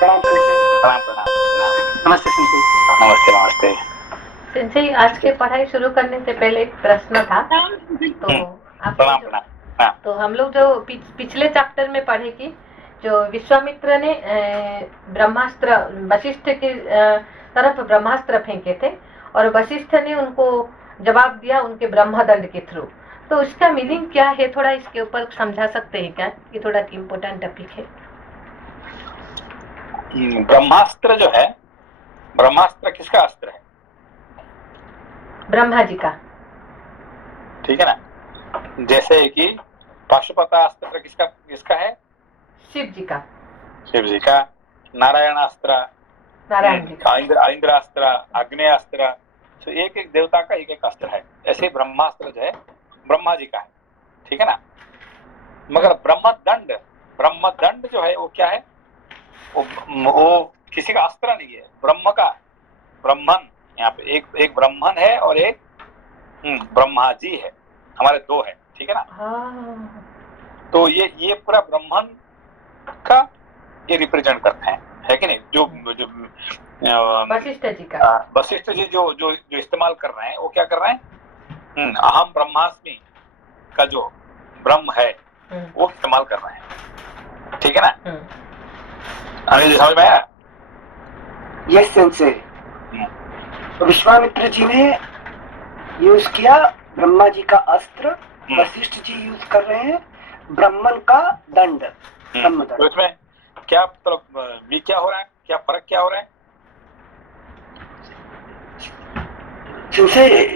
प्रणाम प्रणाम प्रणाम प्रणाम। नमस्ते सिंह। नमस्ते नमस्ते। सिंसे आज के पढ़ाई शुरू करने से पहले एक प्रश्न था, तो आप लोग प्रणाम प्रणाम। हाँ तो हम लोग जो पिछले चैप्टर में पढ़े कि जो विश्वामित्र ने ब्रह्मास्त्र वशिष्ठ की तरफ ब्रह्मास्त्र फेंके थे और वशिष्ठ ने उनको जवाब दिया उनके ब्रह्मदंड के थ्रू। तो उसका मीनिंग क्या है, थोड़ा इसके ऊपर समझा सकते हैं क्या? ये थोड़ा इम्पोर्टेंट टॉपिक है। ब्रह्मास्त्र जो है, ब्रह्मास्त्र किसका अस्त्र है? ब्रह्मा जी का। ठीक है ना। जैसे कि पाशुपतास्त्र किसका किसका है? शिव जी का। शिव जी का। नारायणास्त्र, नारायण जी का। इंद्रास्त्र, अग्नेयास्त्र, तो एक एक देवता का एक एक अस्त्र है। ऐसे ब्रह्मास्त्र जो है ब्रह्मा जी का है। ठीक है ना। मगर ब्रह्मदंड, ब्रह्मदंड जो है वो क्या है? वो किसी का अस्त्र नहीं है, ब्रह्म का। ब्रह्मन, यहाँ पे एक ब्रह्मन है और एक ब्रह्मा जी है। हमारे दो है। ठीक है ना। तो ये पूरा ब्रह्मन का ये रिप्रेजेंट करते हैं, है कि नहीं? जो जो वशिष्ठ जी का। वशिष्ठ जी जो जो जो इस्तेमाल कर रहे हैं वो क्या कर रहे हैं? अहम ब्रह्मास्मि का जो ब्रह्म है वो इस्तेमाल कर रहे हैं। ठीक है ना। अनिल जी समझ में आया? Yes sense. विश्वामित्र जी ने यूज किया ब्रह्मा जी का अस्त्र, वशिष्ठ जी यूज कर रहे हैं ब्रह्मन का दंड, ब्रह्मदंड। तो इसमें क्या मतलब भी क्या हो रहा है, क्या फर्क क्या हो रहा है? जैसे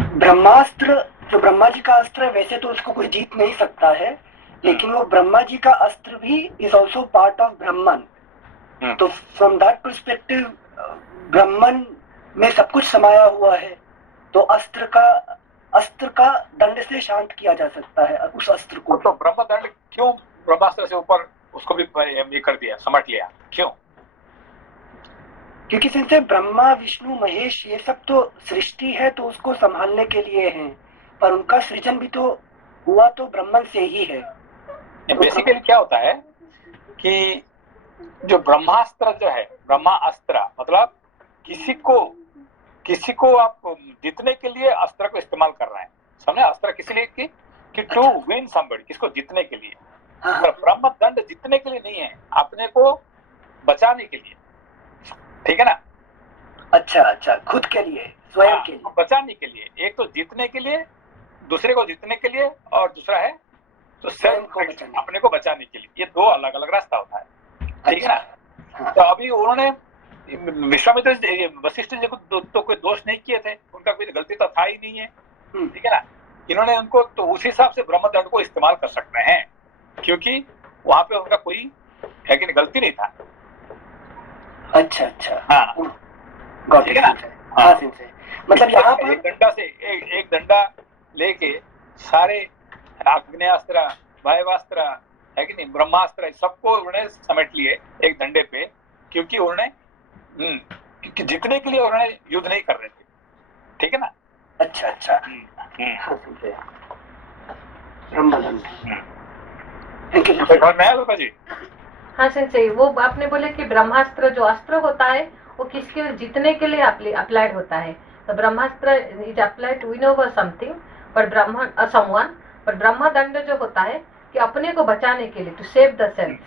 ब्रह्मास्त्र जो ब्रह्मा जी का अस्त्र है, वैसे तो उसको कोई जीत नहीं सकता है, लेकिन वो ब्रह्मा जी का अस्त्र भी इज ऑल्सो पार्ट ऑफ ब्रह्मन। तो फ्रॉम दैट परस्पेक्टिव ब्रह्मन में सब कुछ समाया हुआ है, तो अस्त्र का दंड से शांत किया जा सकता है उस अस्त्र को। तो ब्रह्मदंड क्यों ब्रह्मास्त्र से ऊपर उसको भी ये कर दिया, समझ लिया? क्यों? क्योंकि सिंसे ब्रह्मा विष्णु महेश ये सब तो सृष्टि है, तो उसको संभालने के लिए है, पर उनका सृजन भी तो हुआ तो ब्रह्मन से ही है। बेसिकली क्या होता है कि जो ब्रह्मास्त्र जो है, ब्रह्मा अस्त्र मतलब किसी को आप जीतने के लिए अस्त्र को इस्तेमाल कर रहे हैं। समझे? अस्त्र किस लिए कि टू विन समबडी, किसको जीतने के लिए। पर ब्रह्म दंड जीतने के लिए नहीं है, अपने को बचाने के लिए। ठीक है ना। अच्छा अच्छा, खुद के लिए, स्वयं के लिए, बचाने के लिए। एक तो जीतने के लिए, दूसरे को जीतने के लिए, और दूसरा है तो स्वयं को बचाने, अपने को बचाने के लिए। ये दो अलग अलग रास्ता होता है। ठीक है ना। तो अभी उन्होंने विश्वामित्र वशिष्ठ जी को तो कोई दोष नहीं किए थे, उनका कोई गलती तो था ही नहीं है। ठीक है ना। इन्होंने उनको तो उस हिसाब से ब्रह्मदंड को इस्तेमाल कर सकते हैं, क्योंकि वहां पे उनका कोई है कि गलती नहीं था। अच्छा अच्छा, हाँ ठीक है ना। हाँ सिंसे, मतलब यहाँ पर एक डंडा लेके सारे आग्नेयास्त्र, वायवास्त्र, है कि नहीं, ब्रह्मास्त्र, सबको उन्होंने समेट लिए एक डंडे पे, क्योंकि उन्होंने जीतने के लिए उन्होंने युद्ध नहीं कर रहे थे। ठीक है ना। अच्छा अच्छा, हाँ सिंसे, ब्रह्मदंड। जी। हाँ सिंसे, वो आपने बोले कि ब्रह्मास्त्र जो अस्त्र होता है वो किसके जीतने के लिए अप्लाइड होता है। तो Brahmastra is applied to win over something, but someone, but Brahmadand जो होता है कि अपने को बचाने के लिए, टू सेव द सेल्फ।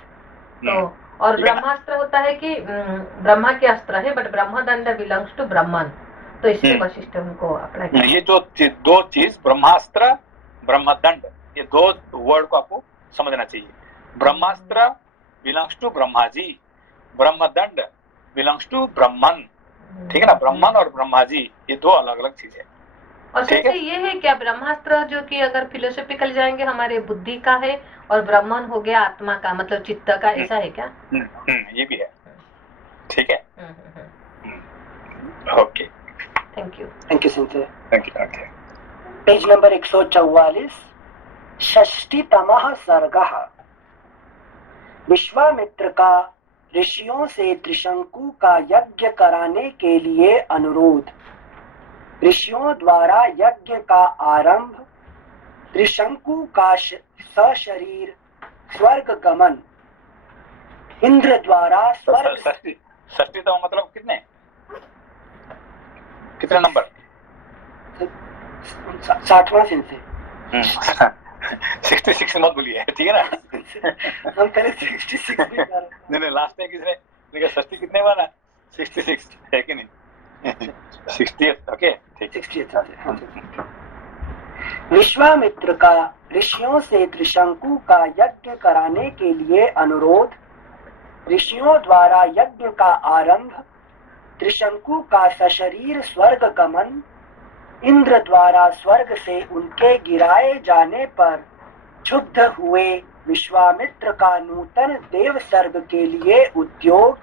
तो और ब्रह्मास्त्र होता है कि ब्रह्मा के अस्त्र है, बट ब्रह्मदंड बिलोंग्स टू ब्रह्मन, तो इसलिए वशिष्ठ उनको अप्लाई। ये जो दो चीज, ब्रह्मास्त्र ब्रह्मदंड, ये दो वर्ड को आपको समझना चाहिए। Brahmastra belongs to Brahma ji, Brahmadand belongs to Brahman. ठीक है ना। ब्रह्मन और ब्रह्मा जी ये दो अलग अलग चीज है। और सबसे ये है क्या, ब्रह्मास्त्र जो कि अगर फिलोसॉफिकल जाएंगे हमारे बुद्धि का है, और ब्रह्मन हो गया आत्मा का, मतलब चित्त का, ऐसा है क्या? ये भी है। ठीक है। Okay, thank you sensei. Thank you. Okay, page number 144, षष्टितमः सर्गः। विश्वामित्र का ऋषियों से त्रिशंकु का यज्ञ कराने के लिए अनुरोध। ऋषियों द्वारा यज्ञ का आरंभ, त्रिशंकु का सशरीर स्वर्ग गमन। इंद्र द्वारा स्वर्ग षष्ठी षष्ठी तो मतलब कितने नंबर? 60वां सेंस है। 66 मत भूलिए, ठीक है ना? हम पहले 66 भी कर रहे हैं। नहीं लास्ट में किसने लेकिन षष्ठी कितने बना? 66 है कि नहीं? 68 ओके ठीक। 68 हाँ। विश्वामित्र का ऋषियों से त्रिशंकु का यज्ञ कराने के लिए अनुरोध, ऋषियों द्वारा यज्ञ का आरंभ, त्रिशंकु का सशरीर स्वर्ग गमन, इंद्र द्वारा स्वर्ग से उनके गिराए जाने पर क्षुब्ध हुए विश्वामित्र का नूतन देव सर्ग के लिए उद्योग,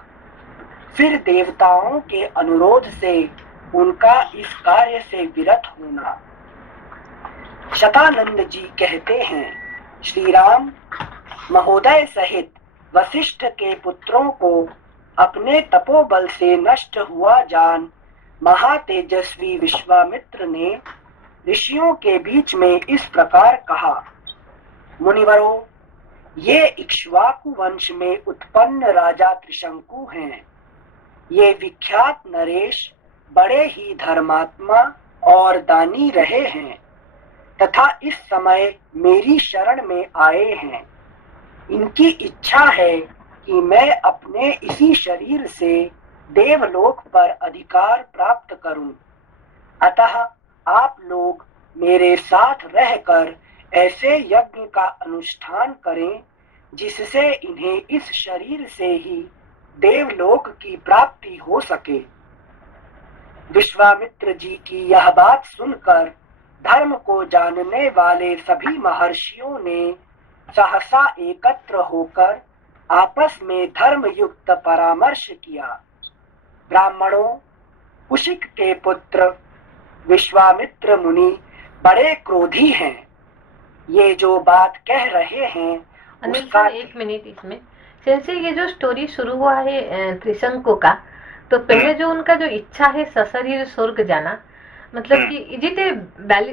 फिर देवताओं के अनुरोध से उनका इस कार्य से विरत होना। शतानंद जी कहते हैं, श्री राम महोदय सहित वशिष्ठ के पुत्रों को अपने तपोबल से नष्ट हुआ जान महातेजस्वी विश्वामित्र ने ऋषियों के बीच में इस प्रकार कहा, मुनिवरों, ये इक्ष्वाकु वंश में उत्पन्न राजा त्रिशंकु हैं। ये विख्यात नरेश बड़े ही धर्मात्मा और दानी रहे हैं तथा इस समय मेरी शरण में आए हैं। इनकी इच्छा है कि मैं अपने इसी शरीर से देवलोक पर अधिकार प्राप्त करूं। अतः आप लोग मेरे साथ रहकर ऐसे यज्ञ का अनुष्ठान करें जिससे इन्हें इस शरीर से ही देवलोक की प्राप्ति हो सके। विश्वामित्र जी की यह बात सुनकर धर्म को जानने वाले सभी महर्षियों ने सहसा एकत्र होकर आपस में धर्म युक्त परामर्श किया। ब्राह्मणों, कुशिक के पुत्र विश्वामित्र मुनि बड़े क्रोधी हैं। ये जो बात कह रहे हैं अनिल उसका सर, एक मिनट इसमें। जैसे ये जो स्टोरी शुरू हुआ है त्रिशंकु का, तो पहले जो उनका जो इच्छा है सशरीर स्वर्ग जाना, मतलब कि is it a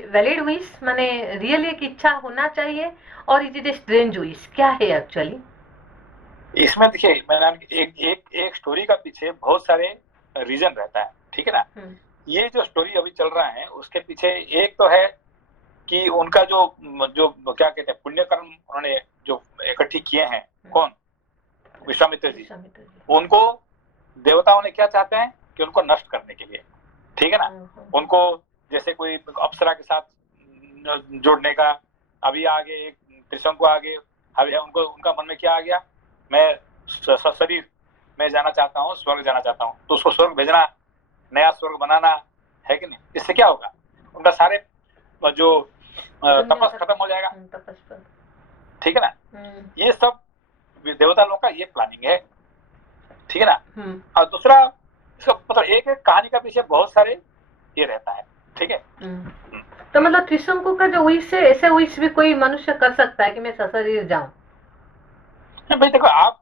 valid wish, माने रियल एक इच्छा होना चाहिए, और is it a strange wish, क्या है एक्चुअली? इसमें देखिए, मैंने एक स्टोरी का पीछे बहुत सारे रीजन रहता है, ठीक है ना? ये जो स्टोरी अभी चल रहा है उसके पीछे एक तो है कि उनका जो क्या कहते हैं पुण्य कर्म उन्होंने जो इकट्ठी किए हैं, कौन? विश्वामित्र जी। उनको देवताओं ने क्या चाहते हैं कि उनको नष्ट करने के लिए, ठीक है ना? उनको जैसे कोई अप्सरा के साथ जोड़ने का, अभी आगे एक त्रिशंकु आगे, अभी उनको उनका मन में क्या आ गया, मैं शरीर में जाना चाहता हूँ, स्वर्ग जाना चाहता हूँ, तो उसको स्वर्ग भेजना, नया स्वर्ग बनाना है कि नहीं? इससे क्या होगा, उनका सारे जो तपस खत्म हो जाएगा, ठीक है ना? ये सब देवता लोगों का ये प्लानिंग है, ठीक है ना? और दूसरा इसका मतलब एक कहानी का पीछे बहुत सारे ये रहता है, ठीक है? तो मतलब त्रिशंकु का जो विश है, ऐसे विश भी कोई मनुष्य कर सकता है कि मैं सशरीर जाऊं? भाई देखो, आप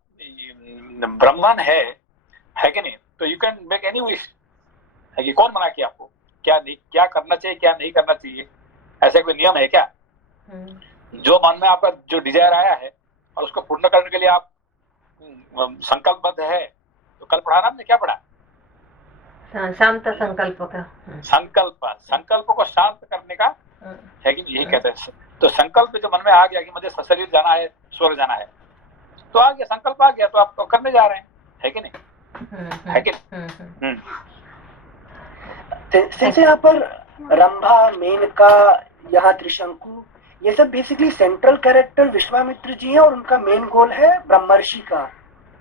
ब्राह्मण है कि नहीं, तो you can make any wish, है कि कौन मना किया आपको? क्या करना चाहिए, क्या नहीं करना चाहिए, ऐसे कोई नियम है क्या? जो मन में आपका जो डिजायर आया है और उसको पूर्ण करने के लिए आप संकल्पबद्ध है, तो कल पढ़ा ना आपने, क्या पढ़ा? शांत संकल्प का संकल्प को शांत करने का है कि यही कहते हैं। तो संकल्प जो मन में आ गया कि मुझे सशरीर जाना है, स्वर्ग जाना है, तो आ गया, संकल्प आ गया, तो आप तो करने जा रहे हैं, है कि नहीं? है कि नहीं? जैसे यहाँ पर रंभा, मेनका, यहाँ त्रिशंकु, ये सब basically central character Vishwamitra ji है और उनका मेन गोल है ब्रह्मर्षि का।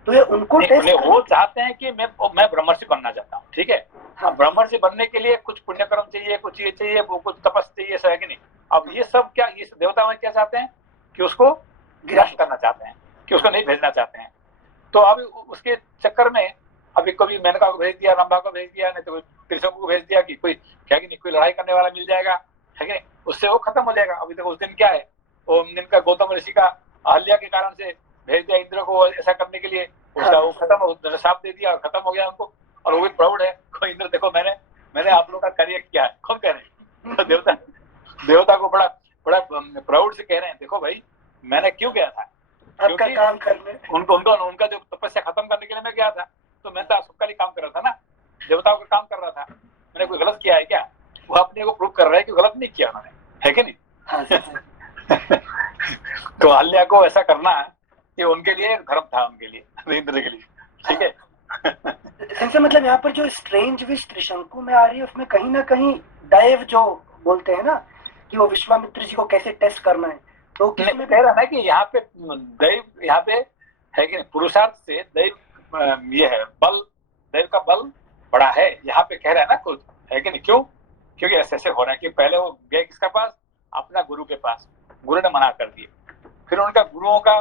तो ये उनको वो चाहते हैं कि मैं ब्रह्मर्षि बनना चाहता हूँ, ठीक है? हाँ, ब्रह्मर्षि बनने के लिए कुछ पुण्य कर्म चाहिए, कुछ ये चाहिए, वो कुछ तपस चाहिए, है कि नहीं? अब ये सब क्या, ये देवता में क्या चाहते हैं कि उसको नष्ट करना चाहते हैं, कि उसको नहीं भेजना चाहते हैं। तो अभी उसके चक्कर में अभी कभी मेनका को भेज दिया, रंभा को भेज दिया, नहीं तो त्रिशंकु को भेज दिया कि कोई क्या कि नहीं, कोई लड़ाई करने वाला मिल जाएगा, है कि नहीं? उससे वो खत्म हो जाएगा। अभी देखो उस दिन क्या है, वो दिन का गौतम ऋषि का अहल्या के कारण से भेज दिया इंद्र को ऐसा करने के लिए, उसका वो खत्म हो, शाप दे दिया, खत्म हो गया उनको। और वो भी प्राउड है, इंद्र देखो मैंने आप लोगों का कार्य किया है। कौन कह रहे हैं? देवता को बड़ा प्राउड से कह रहे हैं, देखो भाई मैंने क्यों किया था, आपका क्योंकि काम करने। उनका जो तपस्या खत्म करने के लिए मैं गया था, तो मैं तो सबका लिए काम कर रहा था ना, देवताओं का काम कर रहा था। मैंने कोई गलत किया है क्या? वो अपने को प्रूव कर रहा है कि गलत नहीं किया उन्होंने, है कि नहीं? हाँ जी। तो अहल्या को ऐसा करना ये उनके लिए धर्म था, उनके लिए, इंद्र के लिए, ठीक है। इनसे मतलब यहाँ पर जो स्ट्रेंज विश त्रिशंकु में आ रही है, उसमें कहीं ना कहीं दैव जो बोलते हैं ना कि वो विश्वामित्र जी को कैसे टेस्ट करना है, तो किसमें कह रहा है कि यहाँ पे दैव, यहाँ पे है कि पुरुषार्थ से दैव ये है बल, दैव का बल बड़ा है, यहाँ पे कह रहा है ना खुद, है कि नहीं? क्यों? क्योंकि ऐसे हो रहा है कि पहले वो गए किसके पास? अपना गुरु के पास, गुरु ने मना कर दिए। फिर उनका गुरुओं का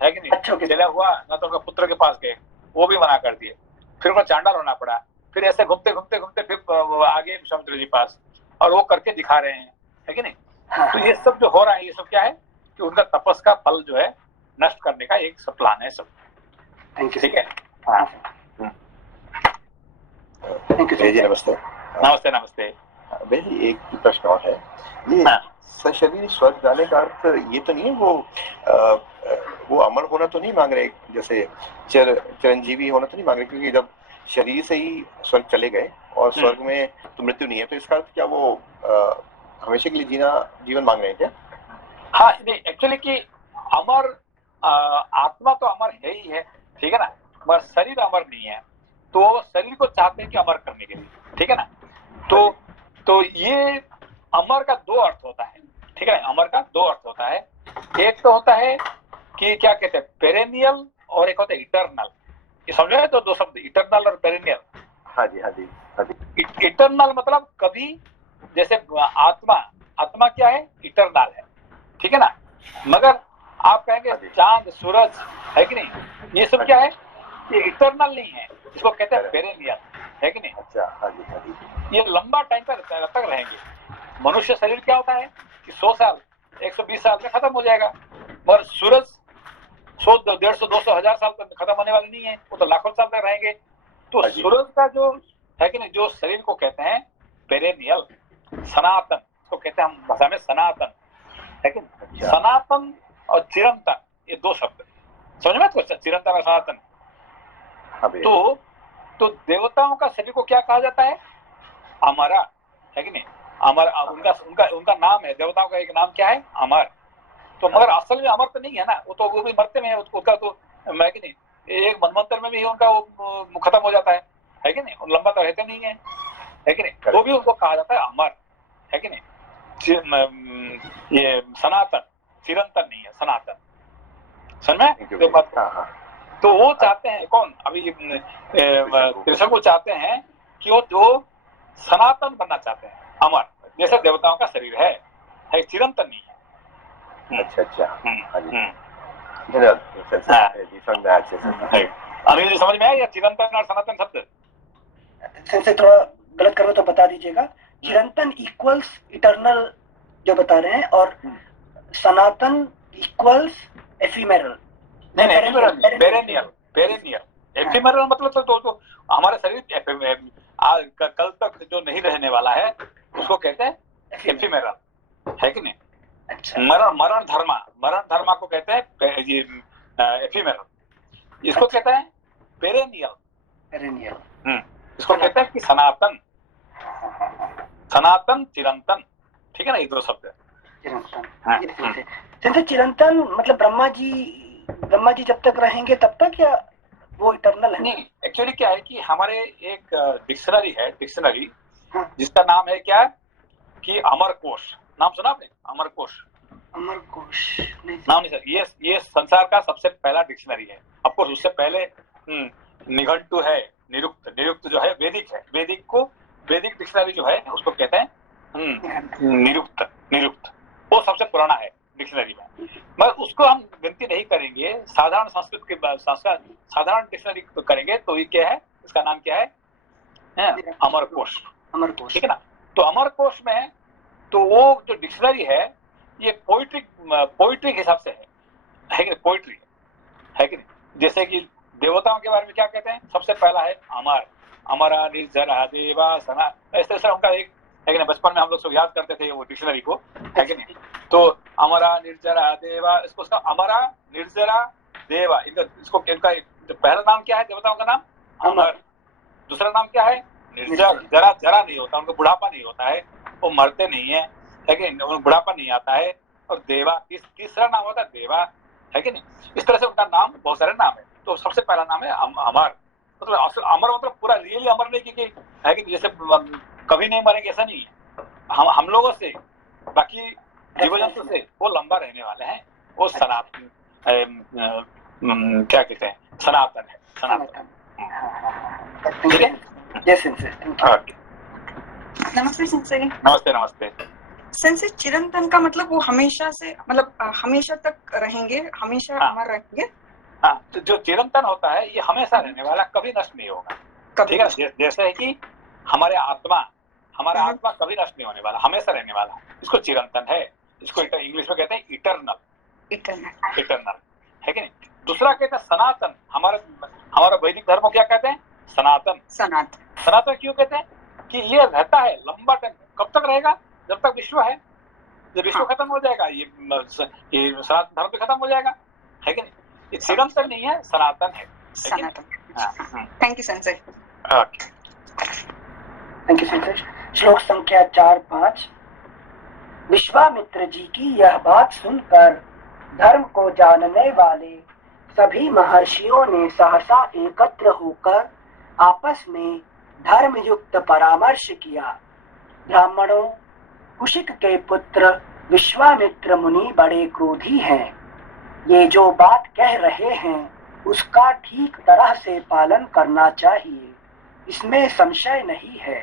है कि नहीं चला हुआ ना, तो उनका पुत्र के पास गए, वो भी मना कर दिए। फिर उनको चांडाल होना पड़ा। फिर ऐसे घूमते घूमते घूमते फिर आगे विश्वामित्र जी पास, और वो करके दिखा रहे हैं, है कि नहीं? तो ये सब जो हो रहा है, ये सब क्या है कि उनका तपस का फल जो है नष्ट करने का एक सब प्लान है सब। Thank you. ठीक है, हाँ। थैंक यू भैया जी नमस्ते। नमस्ते नमस्ते। भैया जी एक प्रश्न और है, ये सशरीर स्वर्ग जाने का अर्थ ये तो नहीं है वो अमर होना तो नहीं मांग रहे, जैसे चिरंजीवी होना तो नहीं मांग रहे, क्योंकि जब शरीर से ही स्वर्ग चले गए और स्वर्ग में तो मृत्यु नहीं है, तो इसका अर्थ क्या वो हमेशा के लिए जीवन मांग रहे हैं क्या? हाँ, नहीं एक्चुअली कि अमर आत्मा तो अमर है ही है, ठीक है ना, मगर शरीर अमर नहीं है, तो शरीर को चाहते हैं कि अमर करने के लिए, ठीक है ना। तो ये अमर का दो अर्थ होता है, ठीक है, अमर का दो अर्थ होता है। एक तो होता है कि क्या कहते हैं पेरेनियल, और एक होता है इटर्नल। ये समझ रहे? तो दो शब्द, इटर्नल और पेरेनियल। हाँ जी, हाँ जी, हाँ जी। इटर्नल मतलब कभी, जैसे आत्मा क्या है? इटर्नल है, ठीक है ना। मगर आप कहेंगे चांद सूरज, है कि नहीं, ये सब क्या है? ये इटर्नल नहीं है, इसको कहते हैं पेरेनियल, है कि नहीं। अच्छा, हाँ जी, हाँ जी। ये लंबा टाइम तक रहेंगे। मनुष्य शरीर क्या होता है कि 100 साल 120 साल में खत्म हो जाएगा, मगर सूरज 100 150 200 1000 साल तक खत्म होने वाले नहीं है, वो तो लाखों साल तक रहेंगे। तो सूरज का जो है कि नहीं, जो शरीर को कहते हैं पेरेनियल, सनातन, इसको कहते हैं हम भाषा में सनातन, है कि नहीं। सनातन और चिरंतन, ये दो शब्द समझ में तो, चिरंतन और सनातन। तो देवताओं का शरीर को क्या कहा जाता है? अमरा, है कि नहीं। अमर, उनका नाम है, देवताओं का एक नाम क्या है? अमर। तो मगर असल में अमर तो नहीं है ना, वो भी मरते में है, उसका तो है कि नहीं, एक मनवंतर में भी उनका वो खत्म हो जाता है कि नहीं, लंबा तो रहते नहीं है कि नहीं। तो भी उनको कहा जाता है अमर, है कि नहीं। ये सनातन, चिरंतन नहीं है, सनातन, समझ में? तो वो चाहते हैं कौन? अभी त्रिशंकु चाहते हैं कि वो सनातन बनना चाहते हैं, अमर, जैसे देवताओं का शरीर है चिरंतन नहीं है। अच्छा अच्छा, धन्यवाद जी, समझ में अच्छे से। अनिल जी समझ में आया चिरंतन और सनातन शब्द? से थोड़ा गलत करो तो बता दीजिएगा। चिरंतन इक्वल्स इटर्नल जो बता रहे हैं, और सनातन इक्वल्स एफिमेरल। नहीं, पेरेनियल। एफिमेरल मतलब तो हमारा शरीर कल तक जो नहीं रहने वाला है, उसको कहते हैं एफिमेरल, है कि नहीं। अच्छा। मरण धर्मा को कहते हैं एफिमेरल, इसको कहते हैं पेरेनियल। इसको कहते हैं कि सनातन चिरंतन, ठीक है ना, ये दो शब्द है। चिरंतन चिरंतन मतलब ब्रह्मा जी जब तक रहेंगे तब तक, या वो इटर्नल है? नहीं, एक्चुअली क्या है कि हमारे एक डिक्शनरी है, जिसका नाम है क्या कि अमरकोश। नाम सुना आपने? अमरकोश नाम नहीं सर, ये संसार का सबसे पहला डिक्शनरी है। ऑफकोर्स उससे पहले निघंटु है, निरुक्त जो है वैदिक है, वैदिक डिक्शनरी जो है उसको कहते हैं निरुक्त, वो सबसे पुराना है डिक्शनरी में। मगर उसको हम गिनती नहीं करेंगे, साधारण संस्कृत के साधारण डिक्शनरी करेंगे। तो ये क्या है, इसका नाम क्या है? अमरकोश, ठीक है ना। तो अमरकोश में तो वो जो डिक्शनरी है ये पोइट्री के हिसाब से है कि पोइट्री, है कि नहीं। जैसे कि देवताओं के बारे में क्या कहते हैं? सबसे पहला है अमरा निर्जरा देवा सना, ऐसे उनका एक, है कि नहीं, बचपन में हम लोग सब याद करते थे वो डिक्शनरी को, है कि नहीं। तो अमरा निर्जरा देवा, इसको उसका अमरा निर्जरा देवा, इसको इनका पहला नाम क्या है देवताओं का नाम? अमर। दूसरा नाम क्या है? निर्जर। जरा जरा नहीं होता, उनको बुढ़ापा नहीं होता है, वो मरते नहीं है, लेकिन उनको बुढ़ापा नहीं आता है। और देवा तीसरा नाम होता है देवा, है कि नहीं? इस तरह से उनका नाम बहुत सारे नाम है। तो सबसे पहला नाम है अमर। मतलब अमर मतलब पूरा रियली अमर नहीं कि है कि जैसे कभी नहीं मरेंगे ऐसा नहीं है। हम लोगों से, बाकी जीव जंतु से वो लंबा रहने वाले हैं। वो सनातन क्या कहते हैं, सनातन है, सनातन। ठीक है। नमस्ते सेंसेई। नमस्ते नमस्ते। सेंसेई, चिरंतन का मतलब वो हमेशा से, मतलब हमेशा तक रहेंगे, हमेशा अमर रहेंगे। हाँ, तो जो चिरंतन होता है ये हमेशा रहने वाला, कभी नष्ट नहीं होगा। ठीक है। जैसे है कि हमारा आत्मा कभी नष्ट नहीं होने वाला, हमेशा रहने वाला, इसको चिरंतन है। इसको इंग्लिश में कहते हैं इटर्नल, है कि नहीं? दूसरा कहते हैं सनातन। हमारा वैदिक धर्म क्या कहते हैं? सनातन क्यों कहते हैं? कि ये रहता है लंबा टाइम। कब तक रहेगा? जब तक विश्व है। जब विश्व खत्म हो जाएगा ये सनातन धर्म भी खत्म हो जाएगा, है कि नहीं? ये चिरंतन नहीं है, सनातन है। Thank you Sensei. Thank you Sensei. श्लोक संख्या 4-5। विश्वामित्र जी की यह बात सुनकर धर्म को जानने वाले सभी महर्षियों ने सहसा एकत्र होकर आपस में धर्म युक्त परामर्श किया। ब्राह्मणों, कुशिक के पुत्र विश्वामित्र मुनि बड़े क्रोधी हैं। ये जो बात कह रहे हैं उसका ठीक तरह से पालन करना चाहिए, इसमें संशय नहीं है।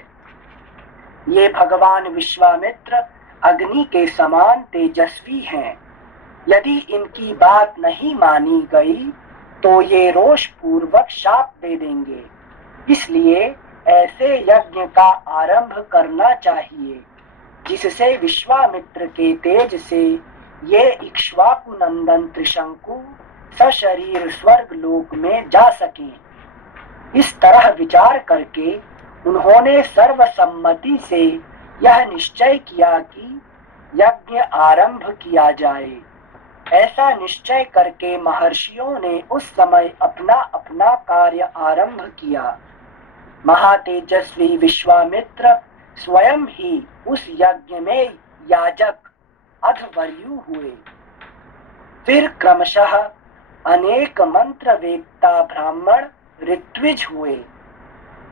ये भगवान विश्वामित्र अग्नि के समान तेजस्वी हैं। यदि इनकी बात नहीं मानी गई तो ये रोष पूर्वक शाप दे देंगे। इसलिए ऐसे यज्ञ का आरंभ करना चाहिए जिससे विश्वामित्र के तेज से ये इक्ष्वाकु नंदन त्रिशंकु सशरीर स्वर्ग लोक में जा सके। इस तरह विचार करके उन्होंने सर्वसम्मति से यह निश्चय किया कि यज्ञ आरंभ किया जाए। ऐसा निश्चय करके महर्षियों ने उस समय अपना अपना कार्य आरंभ किया। महातेजस्वी विश्वामित्र स्वयं ही उस यज्ञ में याजक अध्वर्यु हुए। फिर क्रमशः अनेक मंत्र वेत्ता ब्राह्मण ऋत्विज हुए,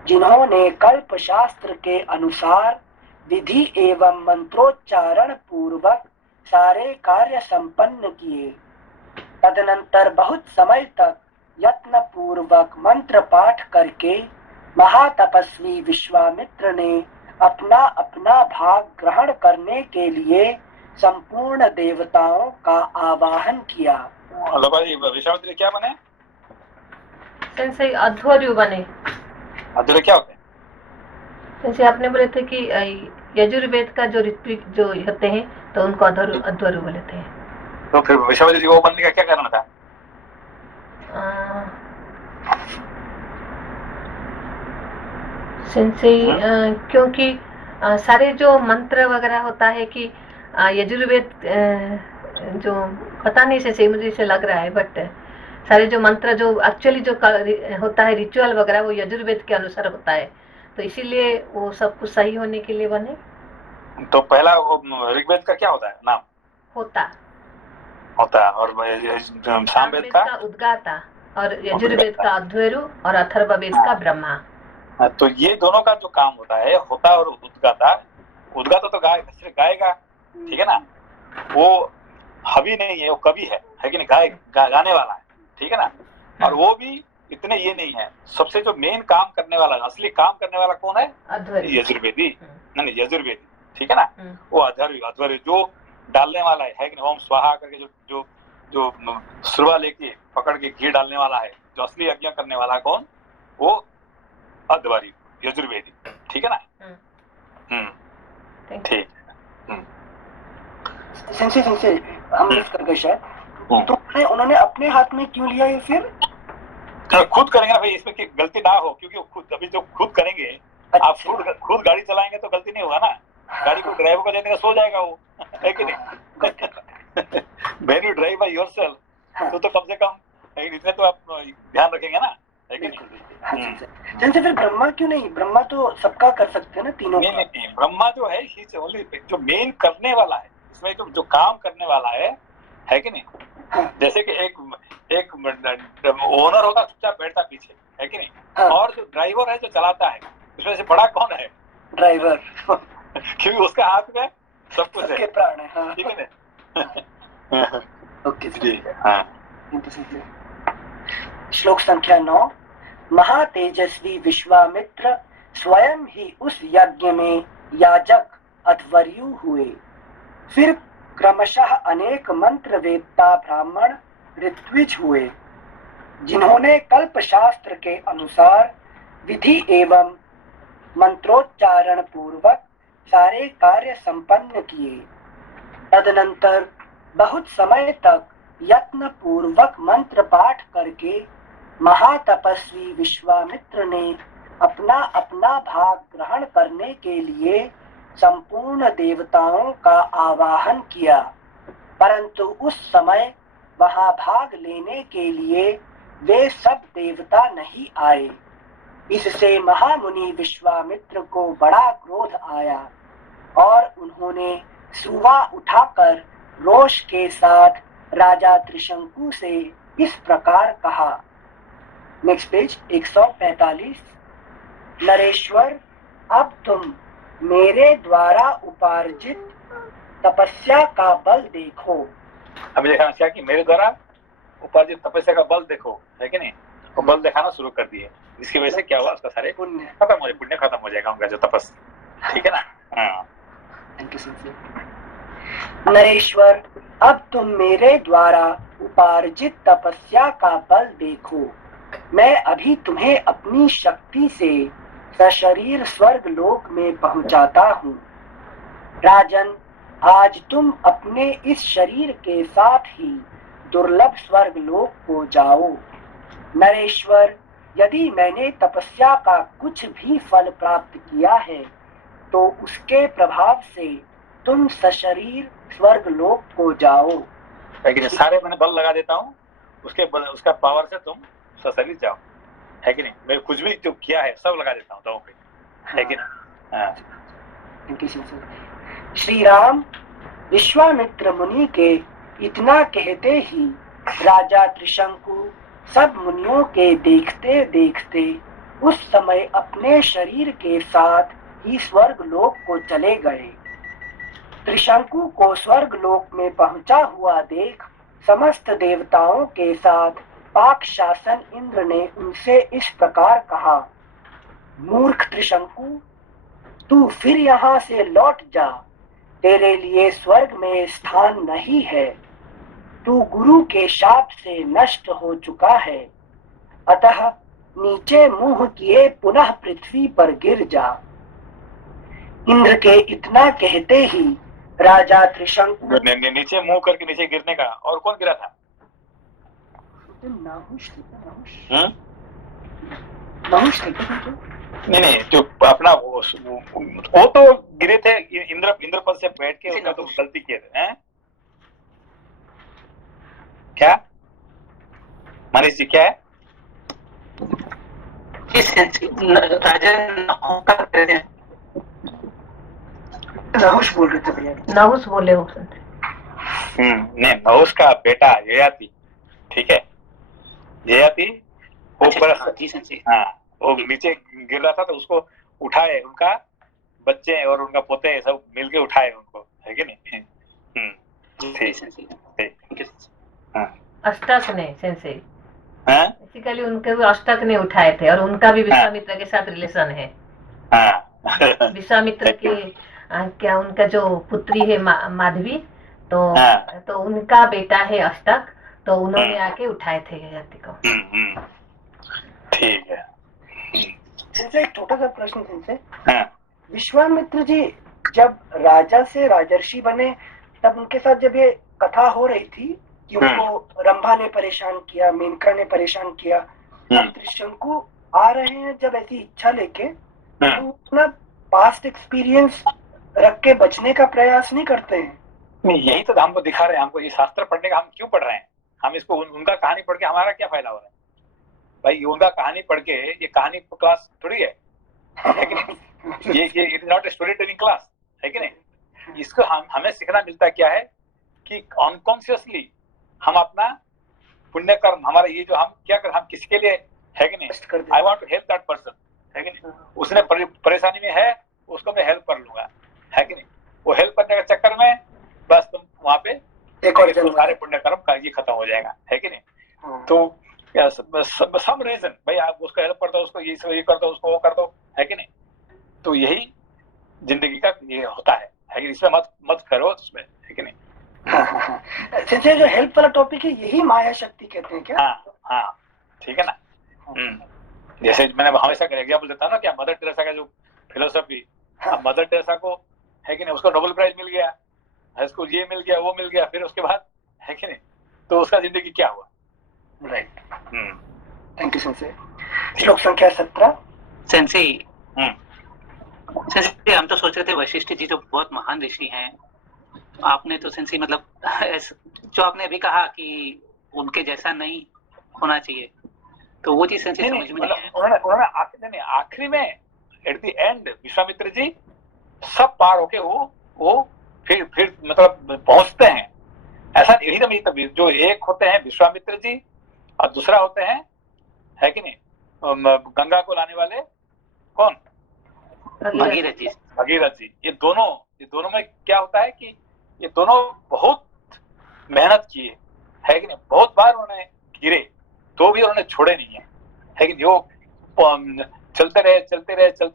जिन्होंने कल्प शास्त्र के अनुसार विधि एवं मंत्रोच्चारण पूर्वक सारे कार्य संपन्न किए। तदनंतर बहुत समय तक यत्न पूर्वक मंत्र पाठ करके महातपस्वी विश्वामित्र ने अपना अपना भाग ग्रहण करने के लिए संपूर्ण देवताओं का आवाहन किया। विश्वामित्र क्या बने? सेंसेई अध्वर्यु बने। अध्वर्यु क्या होते हैं? जैसे आपने बोले थे कि यजुर्वेद का जो ऋत्विक जो होते हैं तो उनको अध्वर्यु बोलते हैं। तो फिर विश्वामित्र जी को बनने का क्या कारण था? सेंसेई क्योंकि सारे जो मंत्र वगैरह होता है कि यजुर्वेद जो पता नहीं से मुझे से लग रहा है, बट सारे जो मंत्र जो एक्चुअली जो होता है रिचुअल वगैरह वो यजुर्वेद के अनुसार होता है, तो इसीलिए वो सब कुछ सही होने के लिए बने। तो पहला ऋग्वेद का क्या होता है नाम? होता और सामवेद का उद्गाता और यजुर्वेद का अध्वर्यु और अथर्ववेद का ब्रह्मा। तो ये दोनों का जो काम होता है होता और उद्गाता तो गाएगा, ठीक है ना? वो हवि नहीं है, वो कवि है कि नहीं? गाने वाला है, ठीक है ना? और वो भी इतने ये नहीं है। सबसे जो मेन काम करने वाला, असली काम करने वाला कौन है? यजुर्वेदी, नहीं यजुर्वेदी, ठीक है ना? वो अध्वर्यु जो डालने वाला है कि नहीं? ओम स्वाहा करके जो सुरवा लेके पकड़ के घी डालने वाला है, जो असली यज्ञ करने वाला कौन? वो अध्वर्यु यजुर्वेदी, ठीक है ना? ठीक। सेंसेई हम मिस कर गए शायद। तो उन्होंने अपने हाथ में क्यों लिया ये? फिर खुद करेंगे ना भाई, इसमें की गलती ना हो, क्योंकि खुद अभी जो खुद करेंगे, आप खुद गाड़ी चलाएंगे तो गलती नहीं होगा ना। गाड़ी को ड्राइवर को देने का सो जाएगा वो, है कि नहीं? When you drive by yourself हाँ, तो कम से कम इतने तो आप ध्यान रखेंगे ना, है कि नहीं? बिल्कुल बिल्कुल। हाँ जी सर। जैसे फिर ब्रह्मा क्यों नहीं? ब्रह्मा तो सबका कर सकते हैं ना, तीनों नहीं का। नहीं नहीं, ब्रह्मा जो है ही ओनली जो मेन करने वाला है इसमें, जो काम करने वाला है कि नहीं? हाँ, जैसे कि एक ओनर होता चुपचाप बैठता पीछे, है कि नहीं? हाँ। और जो ड्राइवर है जो चलाता है उसमें से बड़ा कौन है? ड्राइवर। क्योंकि उसके हाथ में सब कुछ सबके है, प्राण है। हाँ, ठीक है ना? Okay sir. ठीक है, हाँ। श्लोक संख्या 9। महातेजस्वी विश्वामित्र स्वयं ही उस यज्ञ में याजक अध्वर्यु हुए। फिर क्रमशः अनेक मंत्र वेत्ता ब्राह्मण ऋत्विज हुए, जिन्होंने कल्प शास्त्र के अनुसार विधि एवं मंत्रोच्चारण पूर्वक सारे कार्य संपन्न किए। तदनंतर बहुत समय तक यत्न पूर्वक मंत्र पाठ करके महातपस्वी विश्वामित्र ने अपना अपना भाग ग्रहण करने के लिए संपूर्ण देवताओं का आवाहन किया, परंतु उस समय वहां भाग लेने के लिए वे सब देवता नहीं आए। इससे महामुनि विश्वामित्र को बड़ा क्रोध आया और उन्होंने सुवा उठाकर रोष के साथ राजा त्रिशंकु से इस प्रकार कहा। Next page 145। नरेश्वर, अब तुम मेरे द्वारा उपार्जित तपस्या का बल देखो। अभी देखना क्या कि मेरे द्वारा उपार्जित तपस्या का बल देखो, है कि नहीं? वो बल दिखाना शुरू कर दिए, जिसकी वजह से क्या हुआ, उसका सारे पुण्य खत्म हो जाए, पुण्य खत्म हो जाएगा उनका जो तपस्या, ठीक है ना? हाँ। नरेश्वर, अब तुम मेरे द्वारा उपार्जित तपस्या का बल देखो। मैं अभी तुम्हें अपनी शक्ति से सशरीर स्वर्ग लोक में पहुंचाता हूँ। राजन, आज तुम अपने इस शरीर के साथ ही दुर्लभ स्वर्ग लोक को जाओ। नरेश्वर, यदि मैंने तपस्या का कुछ भी फल प्राप्त किया है तो उसके प्रभाव से तुम सशरीर स्वर्ग लोक को जाओ। लेकिन सारे मैंने बल लगा देता हूँ, उसका पावर से तुम सशरीर जाओ, है कि नहीं? मैं कुछ भी जो किया है सब लगा देता हूँ दांव पे, है कि नहीं? हाँ। श्री राम, विश्वामित्र मुनि के इतना कहते ही राजा त्रिशंकु सब मुनियों के देखते देखते उस समय अपने शरीर के साथ ही स्वर्ग लोक को चले गए। त्रिशंकु को स्वर्ग लोक में पहुंचा हुआ देख समस्त देवताओं के साथ पाक शासन इंद्र ने उनसे इस प्रकार कहा। मूर्ख त्रिशंकु, तू फिर यहाँ से लौट जा। तेरे लिए स्वर्ग में स्थान नहीं है। तू गुरु के शाप से नष्ट हो चुका है, अतः नीचे मुंह किए पुनः पृथ्वी पर गिर जा। इंद्र के इतना कहते ही राजा त्रिशंकु नीचे मुंह करके नीचे गिरने का, और कौन गिरा था? नाहुष नहीं, जो अपना वो तो गिरे थे इंद्र पद से बैठ के, उनका तो गलती किए थे, हैं? क्या मनीष जी, क्या है? नाहुष बोल रहे थे भैया। नाहुस बोले हो। नहीं, नहुष का बेटा ययाति, ठीक है? ययाति वो हाँ, वो नीचे गिर रहा था तो उसको उठाए, उनका बच्चे और उनका पोते सब मिलके उठाए उनको, है कि नहीं? अष्टक ने सेंसे बेसिकली उनके भी अष्टक ने उठाए थे, और उनका भी विश्वामित्र के साथ रिलेशन है। विश्वामित्र के क्या उनका जो पुत्री है माधवी, तो उनका बेटा है अष्टक, तो उन्होंने आके उठाए थे ययाति को। ठीक है। एक छोटा सा प्रश्न तुमसे। विश्वामित्र जी जब राजा से राजर्षि बने, तब उनके साथ जब ये कथा हो रही थी कि उनको रंभा ने परेशान किया, मेनका ने परेशान किया, तब त्रिशंकु आ रहे हैं जब ऐसी इच्छा लेके, तो अपना पास्ट एक्सपीरियंस रख के बचने का प्रयास नहीं करते हैं। नहीं, यही तो हमको दिखा रहे हैं। हमको ये शास्त्र पढ़ने का हम क्यों पढ़ रहे हैं? हम इसको उनका कहानी पढ़ के हमारा क्या फायदा हो रहा है भाई? उनका कहानी पढ़ के ये कहानी क्लास थोड़ी है कि नहीं? ये it is not a story telling class, है कि नहीं? इसको हमें सीखना मिलता क्या है कि अनकॉन्शियसली हम अपना पुण्य कर्म, हमारा ये जो हम क्या कर, हम किसके लिए, है कि नहीं? I want to help that person, है कि नहीं? उसने परेशानी में है, उसको मैं हेल्प कर लूंगा, है कि नहीं? वो हेल्प करने के चक्कर में बस तुम वहां पे एक और तो सारे पुण्य कर्म का ये खत्म हो जाएगा, है कि नहीं? तो सम रीजन भाई आप उसको हेल्प कर दो, उसको ये कर दो, उसको वो कर दो, है कि नहीं? तो यही जिंदगी का ये होता है कि इसमें मत करो उसमें, है कि नहीं? सिंचे जो हेल्प वाला टॉपिक है यही माया शक्ति कहते हैं क्या? हाँ, ठीक है ना। जैसे मैंने हमेशा एग्जाम्पल देता ना, क्या मदर टेरेसा का जो फिलोसफी, अब मदर टेरेसा को, है कि नहीं, उसको नोबेल प्राइज मिल गया, उसको ये मिल गया, वो मिल गया, फिर उसके बाद, है कि नहीं, तो उसका जिंदगी क्या हुआ? राइट। Thank you sensei. श्लोक संख्या 17। सेंसे सेंसे हम तो सोच रहे थे वशिष्ठ जी जो बहुत महान ऋषि हैं, आपने तो सेंसे मतलब जो आपने अभी कहा कि उनके जैसा नहीं होना चाहिए, तो वो चीज सेंसे समझ में नहीं आया। उन्होंने आखिरी में at the end Vishwamitra ji सब पार होके वो फिर मतलब पहुंचते हैं। ऐसा यही तो मेरी जो एक होते हैं विश्वामित्र जी और दूसरा होते हैं, है कि नहीं, गंगा को लाने वाले कौन? भगीरथ जी। ये दोनों में क्या होता है कि ये दोनों बहुत मेहनत किए, है कि नहीं? बहुत बार उन्होंने गिरे तो भी उन्होंने छोड़े नहीं है कि नहीं? वो चलते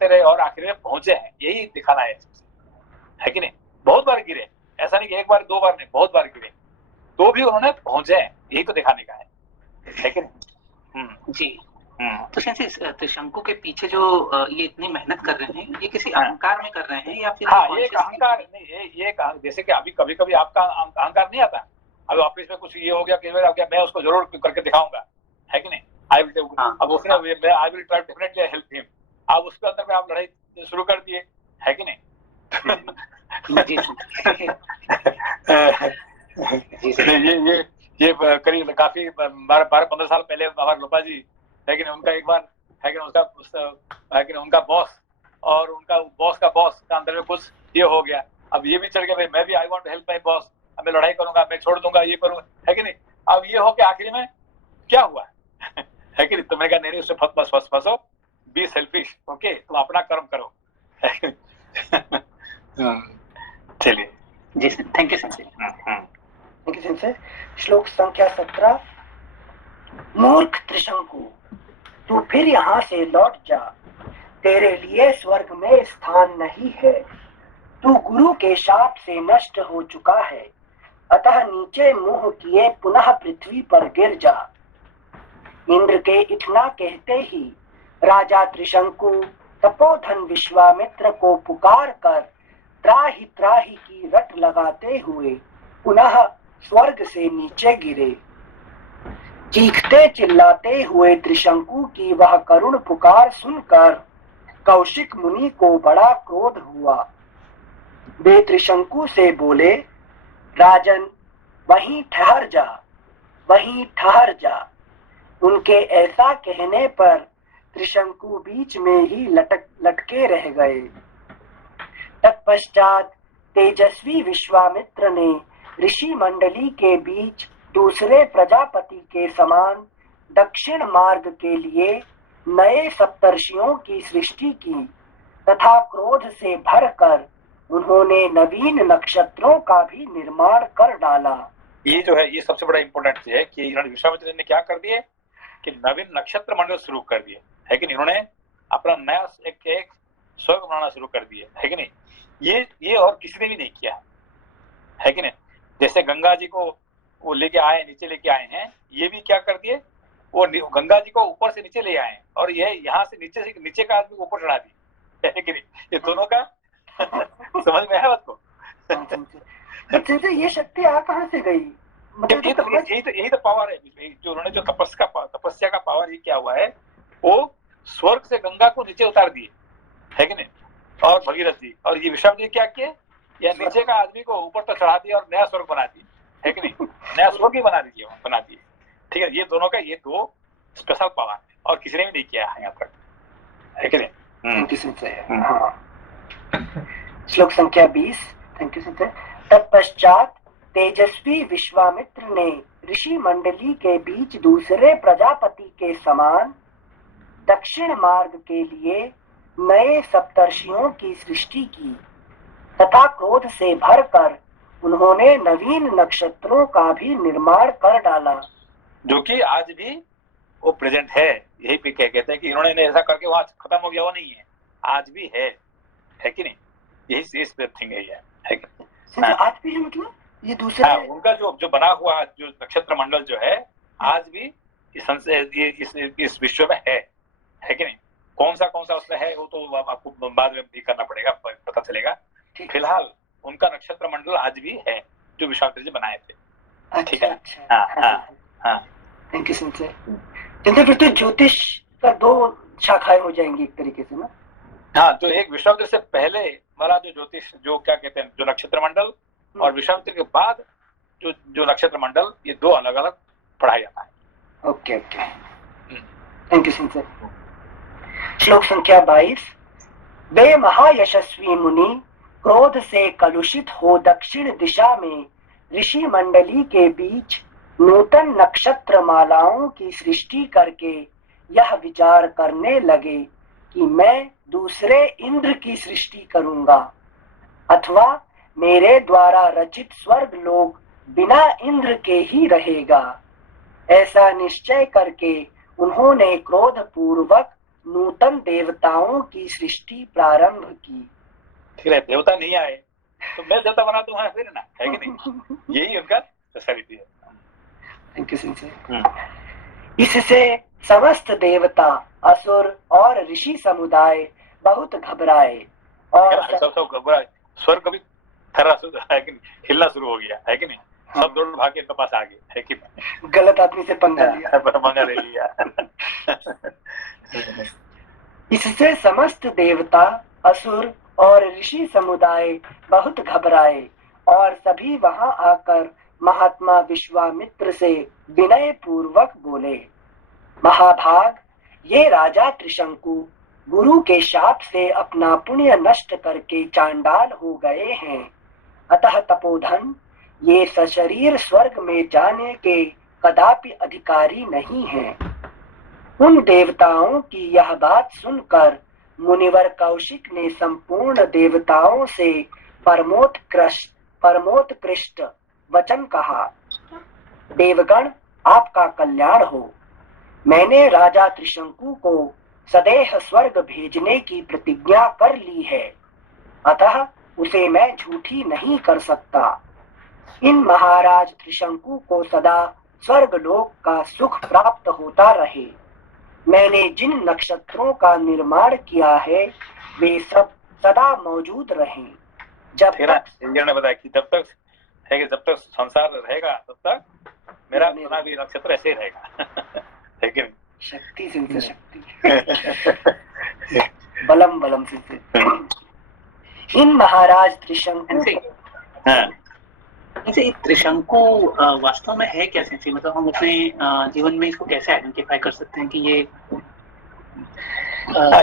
रहे और आखिर में पहुंचे हैं। यही दिखाना है कि नहीं? बहुत बार गिरे, ऐसा नहीं कि एक बार दो बार नहीं, बहुत बार गिरे तो भी उन्होंने पहुंचे हैं। यही तो दिखाने का है कि नहीं? जी। तो सेंसे त्रिशंकु के पीछे जो ये इतनी मेहनत कर रहे हैं, ये किसी अहंकार में कर रहे हैं या फिर? हाँ, ये एक अहंकार नहीं, ये जैसे कि अभी कभी आपका अहंकार नहीं आता, अभी ऑफिस में कुछ ये हो गया कि मैं उसको जरूर करके दिखाऊंगा, है कि नहीं? आई विल अब उसने I will try definitely help him, अब उसके अंदर में आप लड़ाई शुरू कर दिए, है कि नहीं? ये करीब काफी 12-15 साल पहले हमारे लोपा जी, है कि नहीं, उनका एक बार, है कि उनका बॉस और उनका बॉस का बॉस का अंदर में कुछ ये हो गया। अब ये भी चढ़ गया भाई मैं भी I want to help my boss, अब मैं लड़ाई करूंगा, मैं छोड़ दूंगा, ये करूंगा, है कि नहीं? अब ये हो के आखिरी में क्या हुआ? है कि नहीं? तो मैं कहा नहीं, उससे फंसो, बी सेल्फिश, ओके, तुम अपना कर्म करो। चलिए जी thank you sensei. Thank you sensei. श्लोक संख्या 17। मूर्ख त्रिशंकु, तू फिर यहाँ से लौट जा, तेरे लिए स्वर्ग में स्थान नहीं है। तू गुरु के शाप से नष्ट हो चुका है, अतः नीचे मुंह किए पुनः पृथ्वी पर गिर जा। इंद्र के इतना कहते ही राजा त्रिशंकु तपोधन विश्वामित्र को पुकार कर त्राहि त्राहि की रट लगाते हुए पुनः स्वर्ग से नीचे गिरे। चीखते चिल्लाते हुए त्रिशंकु की वह करुण पुकार सुनकर कौशिक मुनि को बड़ा क्रोध हुआ। वे त्रिशंकु से बोले, राजन वहीं ठहर जा। उनके ऐसा कहने पर त्रिशंकु बीच में ही लटके रह गए। तत्पश्चात तेजस्वी विश्वामित्र ने ऋषि मंडली के बीच दूसरे प्रजापति के समान दक्षिण मार्ग के लिए नए सप्तर्षियों की सृष्टि की तथा क्रोध से भरकर उन्होंने नवीन नक्षत्रों का भी निर्माण कर डाला। ये जो है ये सबसे बड़ा इंपॉर्टेंट चीज है कि विश्वामित्र ने क्या कर दिए कि नवीन नक्षत्र मंडल शुरू कर दिए, है कि नहीं? इन्होंने अपना नया एक स्वर्ग बनाना शुरू कर दिए, है कि नहीं? ये और किसी ने भी नहीं किया, है कि नहीं? जैसे गंगा जी को वो लेके आए, नीचे लेके आए हैं, ये भी क्या कर दिए, वो गंगा जी को ऊपर से नीचे ले आए और ये यहाँ से नीचे का आदमी ऊपर चढ़ा दिए, है कि नहीं? ये दोनों का समझ में है बात को? ये शक्ति आ कहाँ से गई? मतलब यही तो पावर है जो उन्होंने जो तपस्या का पावर, ये क्या हुआ है, वो स्वर्ग से गंगा को नीचे उतार दिए, है कि नहीं? और भगीरथ जी, और ये विश्वामित्र जी क्या किए, या नीचे का आदमी को ऊपर तक चढ़ा दिया और नया स्वर्ग बना दिए, है कि नहीं, नया स्वर्ग ही बना दिए। ठीक है, ये दोनों का ये दो स्पेशल पावर है और किसी ने भी नहीं किया है यहाँ तक, है कि नहीं। Thank you Sanjay. हाँ, श्लोक संख्या 20। Thank you Sanjay. तत्पश्चात तेजस्वी विश्वामित्र ने ऋषि मंडली के बीच दूसरे प्रजापति के समान दक्षिण मार्ग के लिए नए सप्तर्षियों की सृष्टि की तथा क्रोध से भरकर उन्होंने नवीन नक्षत्रों का भी निर्माण कर डाला, जो कि आज भी वो प्रेजेंट है। यही पे कहते हैं कि इन्होंने ऐसा करके वहां खत्म हो गया, वो नहीं है, आज भी है कि नहीं, यही इस थिंग है कि हाँ। आज भी है, मतलब ये दूसरे उनका जो बना हुआ जो नक्षत्र मंडल जो है आज भी इस विश्व में है कि नहीं। कौन सा उसमें है वो तो आपको बाद में भी करना पड़ेगा, पता चलेगा। फिलहाल उनका नक्षत्र मंडल आज भी है जो विश्वामित्र जी बनाए थे। ठीक है। हाँ। Thank you Sanjay. फिर तो ज्योतिष का दो शाखाएं हो जाएंगी एक तरीके से ना। हाँ, तो एक विश्वामित्र से पहले वाला जो ज्योतिष जो क्या कहते हैं जो नक्षत्र मंडल, और विश्वामित्र के बाद जो नक्षत्र मंडल, ये दो अलग अलग पढ़ाया जाता है। ओके। Thank you Sanjay. श्लोक संख्या 22। वे महायशस्वी मुनि क्रोध से कलुषित हो दक्षिण दिशा में ऋषि मंडली के बीच नूतन नक्षत्र मालाओं की सृष्टि करके यह विचार करने लगे कि मैं दूसरे इंद्र की सृष्टि करूंगा अथवा मेरे द्वारा रचित स्वर्ग लोक बिना इंद्र के ही रहेगा। ऐसा निश्चय करके उन्होंने क्रोध पूर्वक नूतन देवताओं की सृष्टि प्रारंभ की। ठीक है, देवता नहीं आए तो मैं देवता बना दूंगा फिर ना, है कि नहीं, यही उनका स्पेशलिटी है। Thank you Sanjay. इससे समस्त देवता असुर और ऋषि समुदाय बहुत घबराए और सब घबराए, स्वर्ग भी थरा है कि नहीं, हिलना शुरू हो गया, है कि नहीं। सब दौड़ भाग के पास आ गए, है कि नहीं, गलत आदमी से पंगा ले लिया। इससे समस्त देवता असुर और ऋषि समुदाय बहुत घबराए और सभी वहां आकर महात्मा विश्वामित्र से विनय पूर्वक बोले, महाभाग, ये राजा त्रिशंकु गुरु के शाप से अपना पुण्य नष्ट करके चांडाल हो गए हैं, अतः तपोधन ये सशरीर स्वर्ग में जाने के कदापि अधिकारी नहीं हैं। उन देवताओं की यह बात सुनकर मुनिवर कौशिक ने संपूर्ण देवताओं से परमोत्कृष्ट वचन कहा, देवगण, आपका कल्याण हो। मैंने राजा त्रिशंकु को सदैह स्वर्ग भेजने की प्रतिज्ञा कर ली है, अतः उसे मैं झूठी नहीं कर सकता। इन महाराज त्रिशंकु को सदा स्वर्गलोक का सुख प्राप्त होता रहे। मैंने जिन नक्षत्रों का निर्माण किया है वे सब सदा मौजूद रहें। जब तक ने बताया कि जब तक संसार रहेगा तब तक मेरा भी नक्षत्र ऐसे ही रहेगा। लेकिन शक्ति से शक्ति बलम से इन महाराज त्रिशंकु त्रिशंकु वास्तव में है क्या सेंसी, मतलब हम अपने जीवन में इसको कैसे आइडेंटिफाई कर सकते हैं कि ये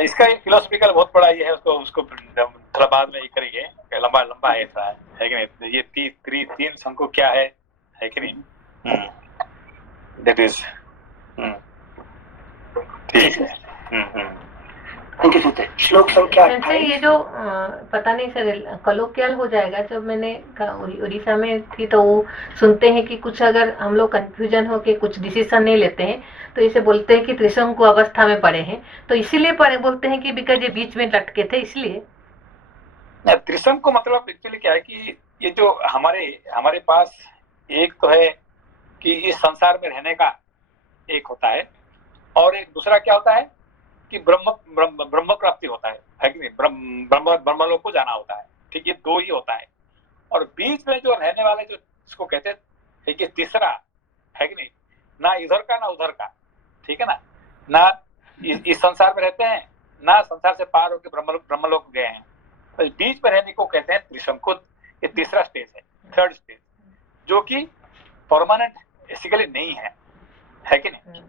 इसका एक फिलोसफिकल बहुत बड़ा ये है, उसको थोड़ा बाद में ये करेंगे, लंबा है कि नहीं। ये तीन शंकु क्या है कि नहीं, दैट इज ठीक है। Thank you sir. श्लोक संख्या ये जो पता नहीं सर कलोकियल हो जाएगा, जब मैंने उड़ीसा में थी तो वो सुनते हैं कि कुछ अगर हम लोग कंफ्यूजन हो के कुछ डिसीजन नहीं लेते हैं तो इसे बोलते हैं कि त्रिशंकु अवस्था में पड़े हैं, तो इसीलिए पड़े बोलते हैं कि बिकॉज ये बीच में लटके थे इसलिए। त्रिशंकु मतलब एक्चुअली क्या है कि ये जो हमारे पास एक तो है कि इस संसार में रहने का एक होता है, और एक दूसरा क्या होता है कि ब्रह्म प्राप्ति होता है कि नहीं, ब्रह्मलोक को जाना होता है। ठीक, ये दो ही होता है। और बीच में जो रहने वाले जो इसको कहते हैं कि तीसरा है कि नहीं, ना इधर का ना उधर का, ठीक है ना इस संसार में रहते हैं, ना संसार से पार होकर ब्रह्मलोक गए हैं, तो बीच में रहने को कहते हैं त्रिशंकु। ये तीसरा स्टेज है, थर्ड स्टेज, जो कि परमानेंट बेसिकली नहीं है कि नहीं?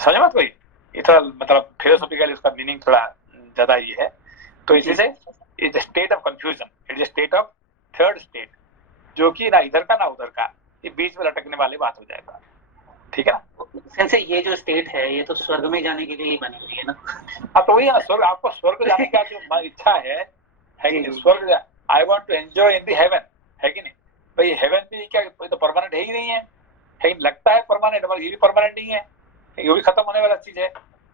समझ मत कोई, ये थोड़ा मतलब फिलोसॉफिकली उसका मीनिंग थोड़ा ज्यादा ये है। तो इसी से it's state of confusion, it is state of third state, जो कि ना इधर का ना उधर का, ये बीच में लटकने वाली बात हो जाएगा, ठीक है ना? सेंसे ये जो स्टेट है ये तो स्वर्ग में जाने के लिए ही बनी हुई है ना? हाँ, तो वही है ना, स्वर्ग, आपको स्वर्ग जाने का जो इच्छा है कि नहीं? स्वर्ग, I want to enjoy in the heaven, है कि नहीं? भाई हेवन भी क्या तो परमानेंट है ही नहीं है, कहीं लगता है परमानेंट, मगर ये भी परमानेंट नहीं है, ये भी खत्म होने वाला चीज है।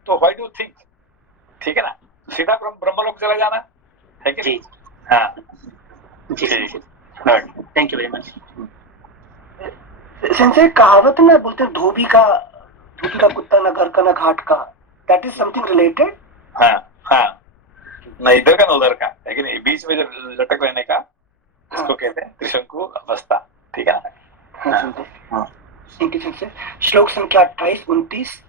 तो व्हाई डू थिंक, ठीक है ना? सीधा ब्रह्मलोक चला जाना, है कि नहीं? हाँ जी ठीक सर, है। Thank you very much. Sensei कहावत में बोलते हैं धोबी का कुत्ता न घर का न घाट का, दैट इज समथिंग रिलेटेड। हाँ हाँ, ना इधर का ना उधर का, है कि नहीं? बीच में जो लटक रहने का, इसको कहते हैं त्रिशंकु अवस्था, ठीक है ना? हाँ सिंसे, थैंक यू सिंसे। श्लोक संख्या 28-29।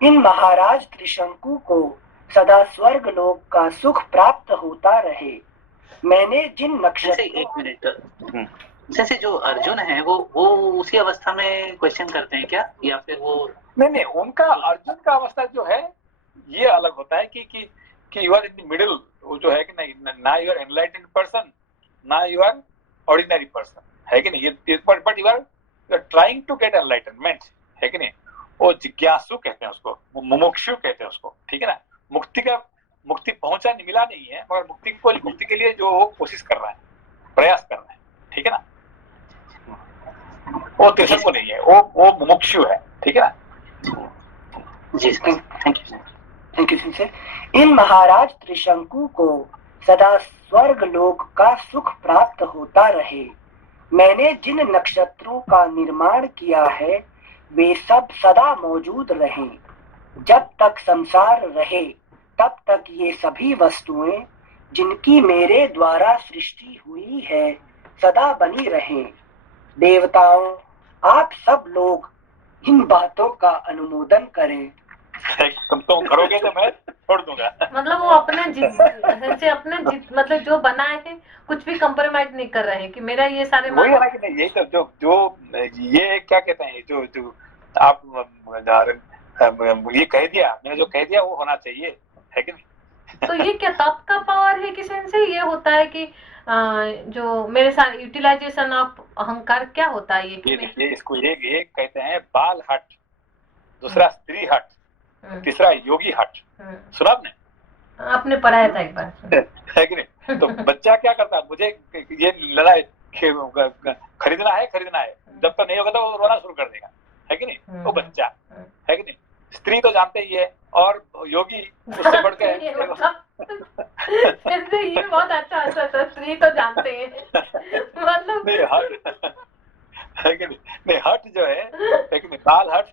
इन महाराज त्रिशंकु को सदा स्वर्ग लोक का सुख प्राप्त होता रहे। मैंने जिन जैसे नक्षत्रों, एक मिनट, जैसे जो अर्जुन है वो उसी अवस्था में क्वेश्चन करते हैं क्या, या फिर वो? नहीं, उनका अर्जुन का अवस्था जो है ये अलग होता है कि you are in the middle, वो जो है कि नहीं, ना यू आर एनलाइटेंड पर्सन, ना यू आर ऑर्डिनरी पर्सन, है कि नहीं? ये but you are trying to get enlightenment, है कि नहीं? वो जिज्ञासु कहते हैं उसको, मुमुक्षु कहते हैं उसको, ठीक है ना? मुक्ति पहुंचा नहीं, मिला नहीं है, मगर मुक्ति के लिए जो वो कोशिश कर रहा है, प्रयास कर रहा है, ठीक है ना? वो त्रिशंकु नहीं है, वो मुमुक्षु है, ठीक है ना? जी thank you. Thank you sensei. इन महाराज त्रिशंकु को सदा स्वर्ग लोक का सुख प्राप्त होता रहे। मैंने जिन नक्षत्रों का निर्माण किया है वे सब सदा मौजूद रहें। जब तक संसार रहे तब तक ये सभी वस्तुएं जिनकी मेरे द्वारा सृष्टि हुई है सदा बनी रहें। देवताओं, आप सब लोग इन बातों का अनुमोदन करें। तुम तो करोगे तो मैं छोड़ दूंगा। मतलब वो अपने मतलब जो बनाए हैं कुछ भी कंप्रोमाइज नहीं कर रहे हैं कि मेरा ये सारे वही है ना कि नहीं, यही सब जो ये क्या कहते हैं, जो आप ये कह दिया, मैंने जो कह दिया वो होना चाहिए, है कि नहीं? तो ये क्या तप का पावर है कि सेंसे ये होता है कि जो मेरे साथ यूटिलाइजेशन ऑफ अहंकार क्या होता है ये देखिए, इसको एक कहते हैं बाल हट, दूसरा स्त्री हट, तीसरा योगी हट। सुना आपने पढ़ाया था एक बार, है कि नहीं? तो बच्चा क्या करता है, मुझे ये लड़ाई खरीदना है, जब तक नहीं होगा तो वो रोना शुरू कर देगा, है कि नहीं? वो बच्चा, है कि नहीं? स्त्री तो जानते ही है, और योगी उससे बढ़ के ये बहुत अच्छा आंसर था, स्त्री तो जानते हैं मतलब नहीं, हट, है कि नहीं? हट जो है कि नहीं, बाल हट,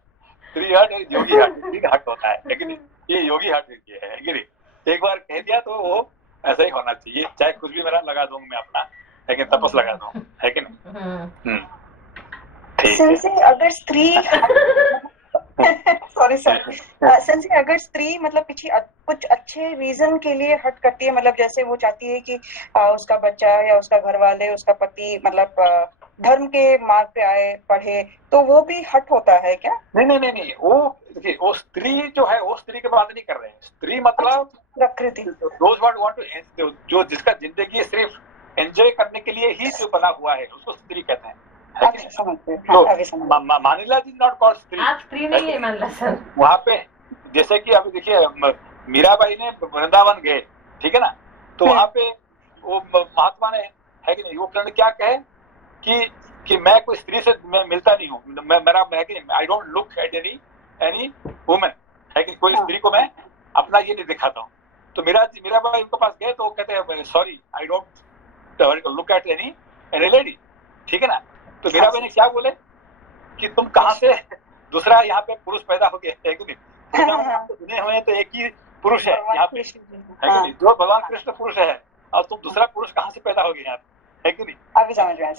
स्त्री हट और योगी हट, तीन हट होता है कि नहीं? ये योगी हट ये है कि नहीं? एक बार कह दिया तो वो ऐसा ही होना चाहिए, चाहे कुछ भी मेरा लगा दूं मैं अपना, लेकिन तपस लगा दूं, है कि नहीं? ठीक है। अगर स्त्री सॉरी सेंसे, अगर स्त्री मतलब कुछ अच्छे रीजन के लिए हट करती है, मतलब जैसे वो चाहती है कि उसका बच्चा या उसका घर वाले, उसका पति मतलब धर्म के मार्ग पे आए, पढ़े, तो वो भी हट होता है क्या? नहीं, वो देखिए, वो स्त्री जो है, वो स्त्री की बात नहीं कर रहे हैं। स्त्री मतलब प्रकृति, जो जिसका जिंदगी सिर्फ एंजॉय करने के लिए ही जो बना हुआ है उसको स्त्री कहते हैं। मानिला जी नॉट कॉल्ड स्त्री, आप स्त्री नहीं है मानिला सर। वहां पे जैसे कि अभी देखिए, मीराबाई ने वृंदावन गए, ठीक है ना? तो वहां पे वो महात्मा ने, है कि नहीं, वो क्या कहे कि मैं कोई स्त्री से मैं मिलता नहीं हूँ, मेरा है कि I don't look at any women, है कि कोई स्त्री को मैं अपना ये नहीं दिखाता हूँ। तो मीराबाई उनके पास गए तो कहते हैं sorry, I don't look at any lady, ठीक है ना? तो मीराबाई ने क्या बोले कि तुम कहाँ से दूसरा यहाँ पे पुरुष पैदा हो गया, है कि नहीं? सुने हुए तो एक ही पुरुष है यहाँ पे, है कि नहीं? जो भगवान कृष्ण पुरुष है, और तुम दूसरा पुरुष कहाँ से पैदा हो गए यहाँ पे, है कि नहीं? अभी समझ रहे हैं।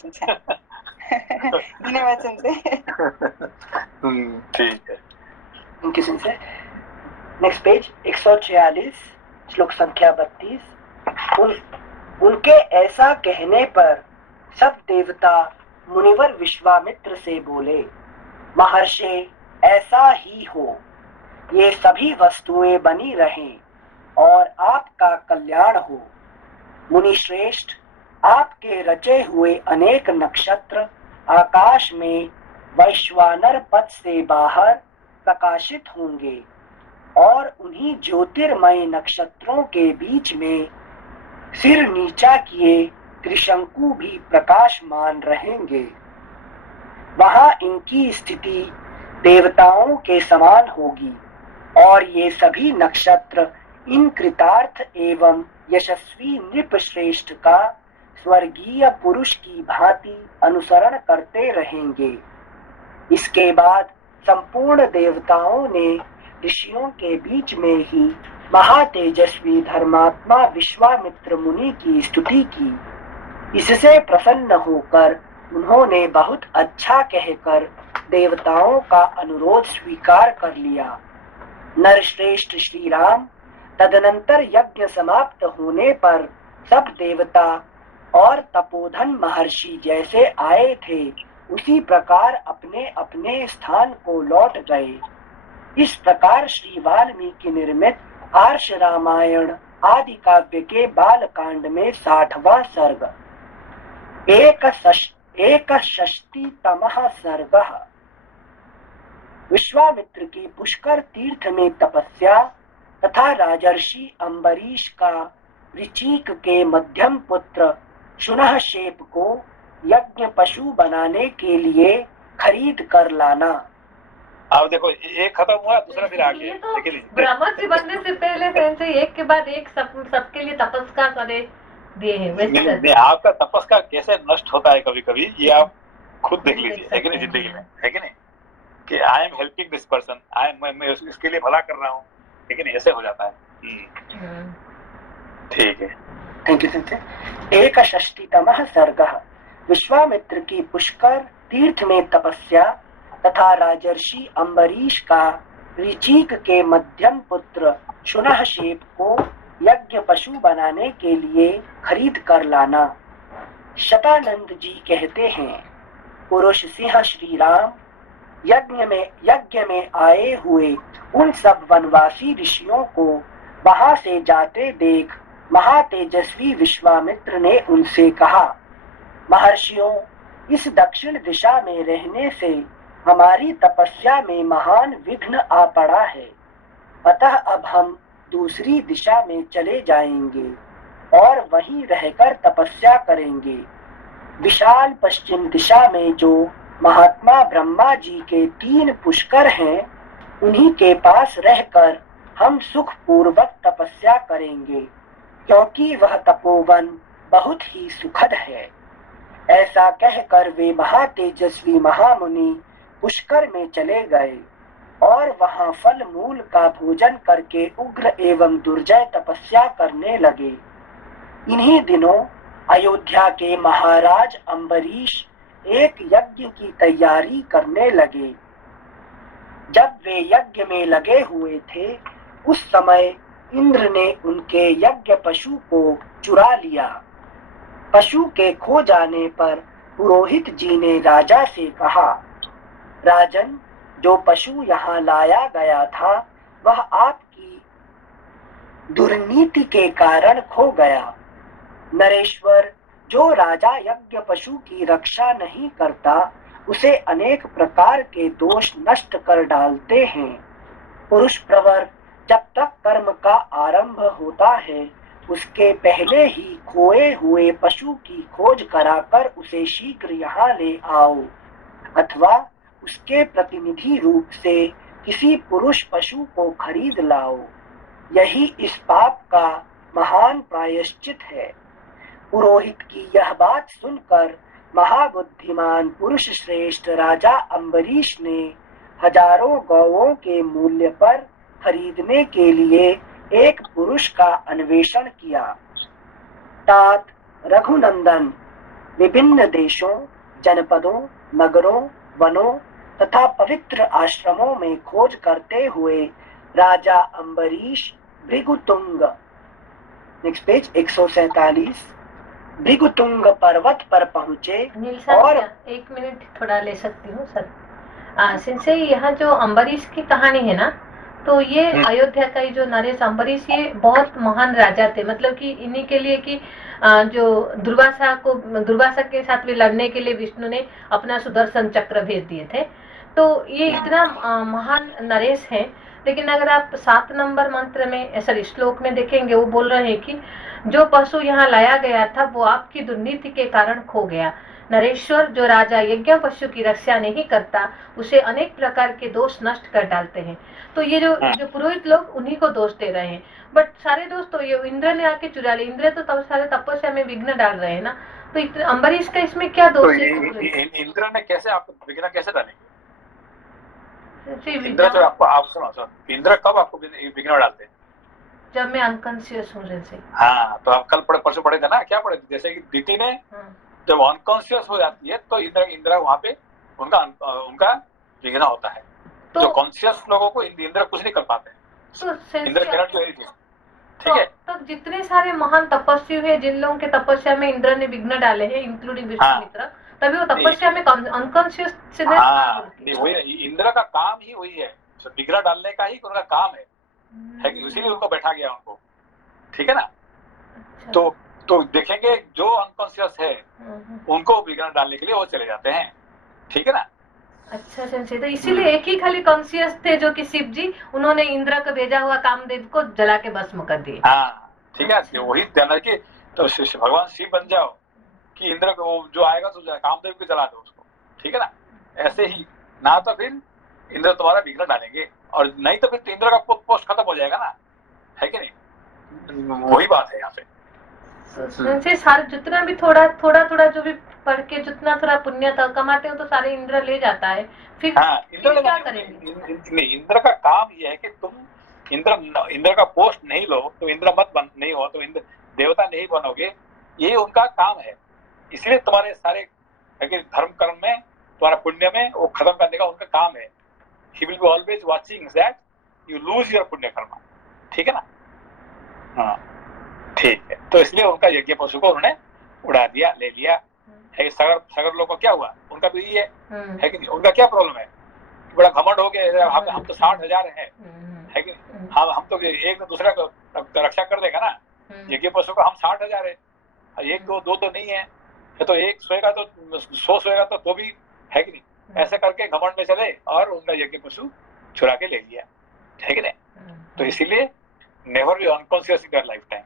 धन्यवाद सेंसे। ठीक है। उनकी सेंसे। नेक्स्ट पेज 146, श्लोक संख्या 32। उनके ऐसा कहने पर सब देवता मुनिवर विश्वामित्र से बोले, महर्षि ऐसा ही हो, ये सभी वस्तुएं बनी रहें और आपका कल्याण हो। मुनि श्रेष्ठ, आपके रचे हुए अनेक नक्षत्र आकाश में वैश्वानर पद से बाहर प्रकाशित होंगे और उन्हीं ज्योतिर्मय नक्षत्रों के बीच में सिर नीचा किए त्रिशंकु भी प्रकाशमान रहेंगे। वहां इनकी स्थिति देवताओं के समान होगी और ये सभी नक्षत्र इन कृतार्थ एवं यशस्वी नृप श्रेष्ठ का स्वर्गीय पुरुष की भांति अनुसरण करते रहेंगे। इसके बाद संपूर्ण देवताओं ने ऋषियों के बीच में ही महातेजस्वी धर्मात्मा विश्वामित्र मुनि की स्तुति की। इससे प्रसन्न होकर उन्होंने बहुत अच्छा कहकर देवताओं का अनुरोध स्वीकार कर लिया। नरश्रेष्ठ श्री राम तदनंतर यज्ञ समाप्त होने पर सब देवता और तपोधन महर्षि जैसे आए थे उसी प्रकार अपने अपने स्थान को लौट गए। इस प्रकार श्री वाल्मीकि निर्मित आर्ष रामायण आदि काव्य के बाल कांड में 60वां सर्ग। एक षष्टितमः सर्गः। विश्वामित्र की पुष्कर तीर्थ में तपस्या तथा राजर्षि अम्बरीश का ऋचीक के मध्यम पुत्र शुनहशेप को यज्ञ पशु बनाने के लिए खरीद कर लाना। अब देखो एक खत्म हुआ, दूसरा फिर आगे। ये तो ब्रह्मर्षि बनने से पहले से एक के बाद एक सबके लिए तपस्या करे दिए हैं। आपका तपस्या कैसे नष्ट होता है कभी कभी, ये आप खुद देख लीजिए, है कि नहीं, जिंदगी में, है कि नहीं, कि I am helping this person, मैं इसके लिए भला कर रहा हूँ, है कि नहीं, ऐसे हो जाता है। ठीक है, थैंक यू। एक षष्टितमः सर्गः। विश्वामित्र की पुष्कर तीर्थ में तपस्या तथा राजर्षि अम्बरीश का ऋचीक के मध्यम पुत्र शुनहशेप को यज्ञ पशु बनाने के लिए खरीद कर लाना। शतानंद जी कहते हैं, पुरुष सिंह श्री राम यज्ञ में आए हुए उन सब वनवासी ऋषियों को वहां से जाते देख महातेजस्वी विश्वामित्र ने उनसे कहा, महर्षियों, इस दक्षिण दिशा में रहने से हमारी तपस्या में महान विघ्न आ पड़ा है, अतः अब हम दूसरी दिशा में चले जाएंगे और वहीं रहकर तपस्या करेंगे। विशाल पश्चिम दिशा में जो महात्मा ब्रह्मा जी के 3 पुष्कर हैं, उन्हीं के पास रहकर हम सुख पूर्वक तपस्या करेंगे, क्योंकि वह तपोवन बहुत ही सुखद है। ऐसा कहकर वे महातेजस्वी महामुनि पुष्कर में चले गए और वहां फल मूल का भोजन करके उग्र एवं दुर्जय तपस्या करने लगे। इन्हीं दिनों अयोध्या के महाराज अम्बरीश एक यज्ञ की तैयारी करने लगे। जब वे यज्ञ में लगे हुए थे, उस समय इंद्र ने उनके यज्ञ पशु को चुरा लिया। पशु के खो जाने पर पुरोहित जी ने राजा से कहा, राजन, जो पशु यहाँ लाया गया था वह आपकी दुर्नीति के कारण खो गया। नरेश्वर, जो राजा यज्ञ पशु की रक्षा नहीं करता उसे अनेक प्रकार के दोष नष्ट कर डालते हैं। पुरुष प्रवर जब तक कर्म का आरंभ होता है उसके पहले ही खोए हुए पशु की खोज कराकर उसे शीघ्र यहाँ ले आओ, अथवा उसके प्रतिनिधि रूप से किसी पुरुष पशु को खरीद लाओ। यही इस पाप का महान प्रायश्चित है। पुरोहित की यह बात सुनकर महाबुद्धिमान पुरुष श्रेष्ठ राजा अम्बरीश ने हजारों गौओं के मूल्य पर खरीदने के लिए एक पुरुष का अन्वेषण किया। तात रघुनंदन विभिन्न देशों, जनपदों, नगरों, वनों तथा पवित्र आश्रमों में खोज करते हुए राजा अम्बरीश भृगुतुंग, नेक्स्ट पेज 147, भृगुतुंग पर्वत पर पहुंचे अनिल सर और क्या 1 मिनट थोड़ा ले सकती हूँ सर? सिंसे यहाँ जो अम्बरीश की कहानी है ना, तो ये अयोध्या का ही जो नरेश अम्बरीश, ये बहुत महान राजा थे, मतलब कि इन्हीं के लिए कि जो दुर्वासा के साथ भी लड़ने के लिए विष्णु ने अपना सुदर्शन चक्र भेज दिए थे। तो ये इतना महान नरेश है। लेकिन अगर आप 7 नंबर मंत्र में सॉरी श्लोक में देखेंगे, वो बोल रहे हैं कि जो पशु यहाँ लाया गया था वो आपकी दुर्नीति के कारण खो गया। नरेश्वर जो राजा यज्ञ पशु की रक्षा नहीं करता, उसे अनेक प्रकार के दोष नष्ट कर डालते हैं। तो ये जो पुरोहित लोग उन्हीं को दोष दे रहे हैं, बट सारे दोष तो ये इंद्र ने आके चुरा लिए। इंद्र तो तब सारे तपस्या में विघ्न डाल रहे हैं ना, तो अम्बरीश का इसमें क्या तो दोष है? इंद्र ने कैसे आपको विघ्न कैसे डालेंगे? जी, इंद्र जो आपको, आप सुनो, इंद्र कब आपको विघ्न डालते हैं? जब मैं अनकॉन्शियस हूँ जैसे। हाँ, तो आप कल परसों पढ़े थे ना, क्या पढ़े थे? जैसे कि दिति ने जब अनकॉन्शियस हो जाती है तो इंद्र वहां पे उनका विघ्न होता है। तो जो कॉन्शियस लोगों को इंद्र कुछ नहीं कर पाते। तो इंद्र कैनॉट डू एनीथिंग, ठीक है? तो जितने सारे महान तपस्वी हैं, जिन लोगों के तपस्या में इंद्र ने विघ्न डाले हैं, इंक्लूडिंग विश्वामित्र, तभी वो तपस्या में अनकॉन्शियस से नहीं, वही इंद्र का काम ही वही है, विघ्न डालने का ही उनका काम है कि इसीलिए उनको बैठा गया उनको, ठीक है ना? तो देखेंगे जो अनकॉन्शियस है उनको विघ्न डालने के लिए वो चले जाते हैं, ठीक है ना? अच्छा संजय, तो इसीलिए एक ही खाली कॉन्शियस थे जो कि शिव जी, उन्होंने इंद्र को भेजा हुआ कामदेव को जला के भस्म कर दिए। हाँ, ठीक है, वही ध्यान रखिए। तो भगवान शिव बन जाओ कि इंद्र को जो आएगा तो कामदेव को जला दो उसको, ठीक है ना? ऐसे ही ना तो फिर इंद्र तुम्हारा विघ्न डालेंगे, और नहीं तो फिर इंद्र का पोस्ट खत्म हो जाएगा ना, है कि नहीं? वही बात है यहाँ पे। संजय सारे जितना भी थोड़ा जो भी पढ़ के जितना थोड़ा पुण्य कमाते हो तो सारे इंद्र ले जाता है। फिर इंद्र क्या करेंगे? नहीं, इंद्र का काम ये है कि तुम इंद्र का पोस्ट नहीं लो, तो इंद्र नहीं हो, तो इंद्र देवता नहीं बनोगे, ये उनका काम है। इसलिए तुम्हारे सारे धर्म कर्म में, तुम्हारा पुण्य में वो खत्म करने का उनका काम है। He will be always watching that you lose your पुण्य कर्म, ठीक है ना? हाँ, ठीक है। तो इसलिए उनका यज्ञ पशु को उन्होंने उड़ा दिया, ले लिया। है सगर लोग को क्या हुआ? उनका भी यही है कि नहीं? उनका क्या प्रॉब्लम है? बड़ा घमंड हो गया, हम तो 60,000 है कि नहीं? हम तो एक दूसरे को रक्षा कर देगा ना। यज्ञ पशु को हम 60,000 है, एक दो तो नहीं है, तो एक सोएगा तो 100 सोएगा तो भी, है कि नहीं? ऐसे करके घमंड में चले और उनका यज्ञ पशु चुरा के ले लिया, है कि नहीं? तो इसीलिए never be unconscious in your life time,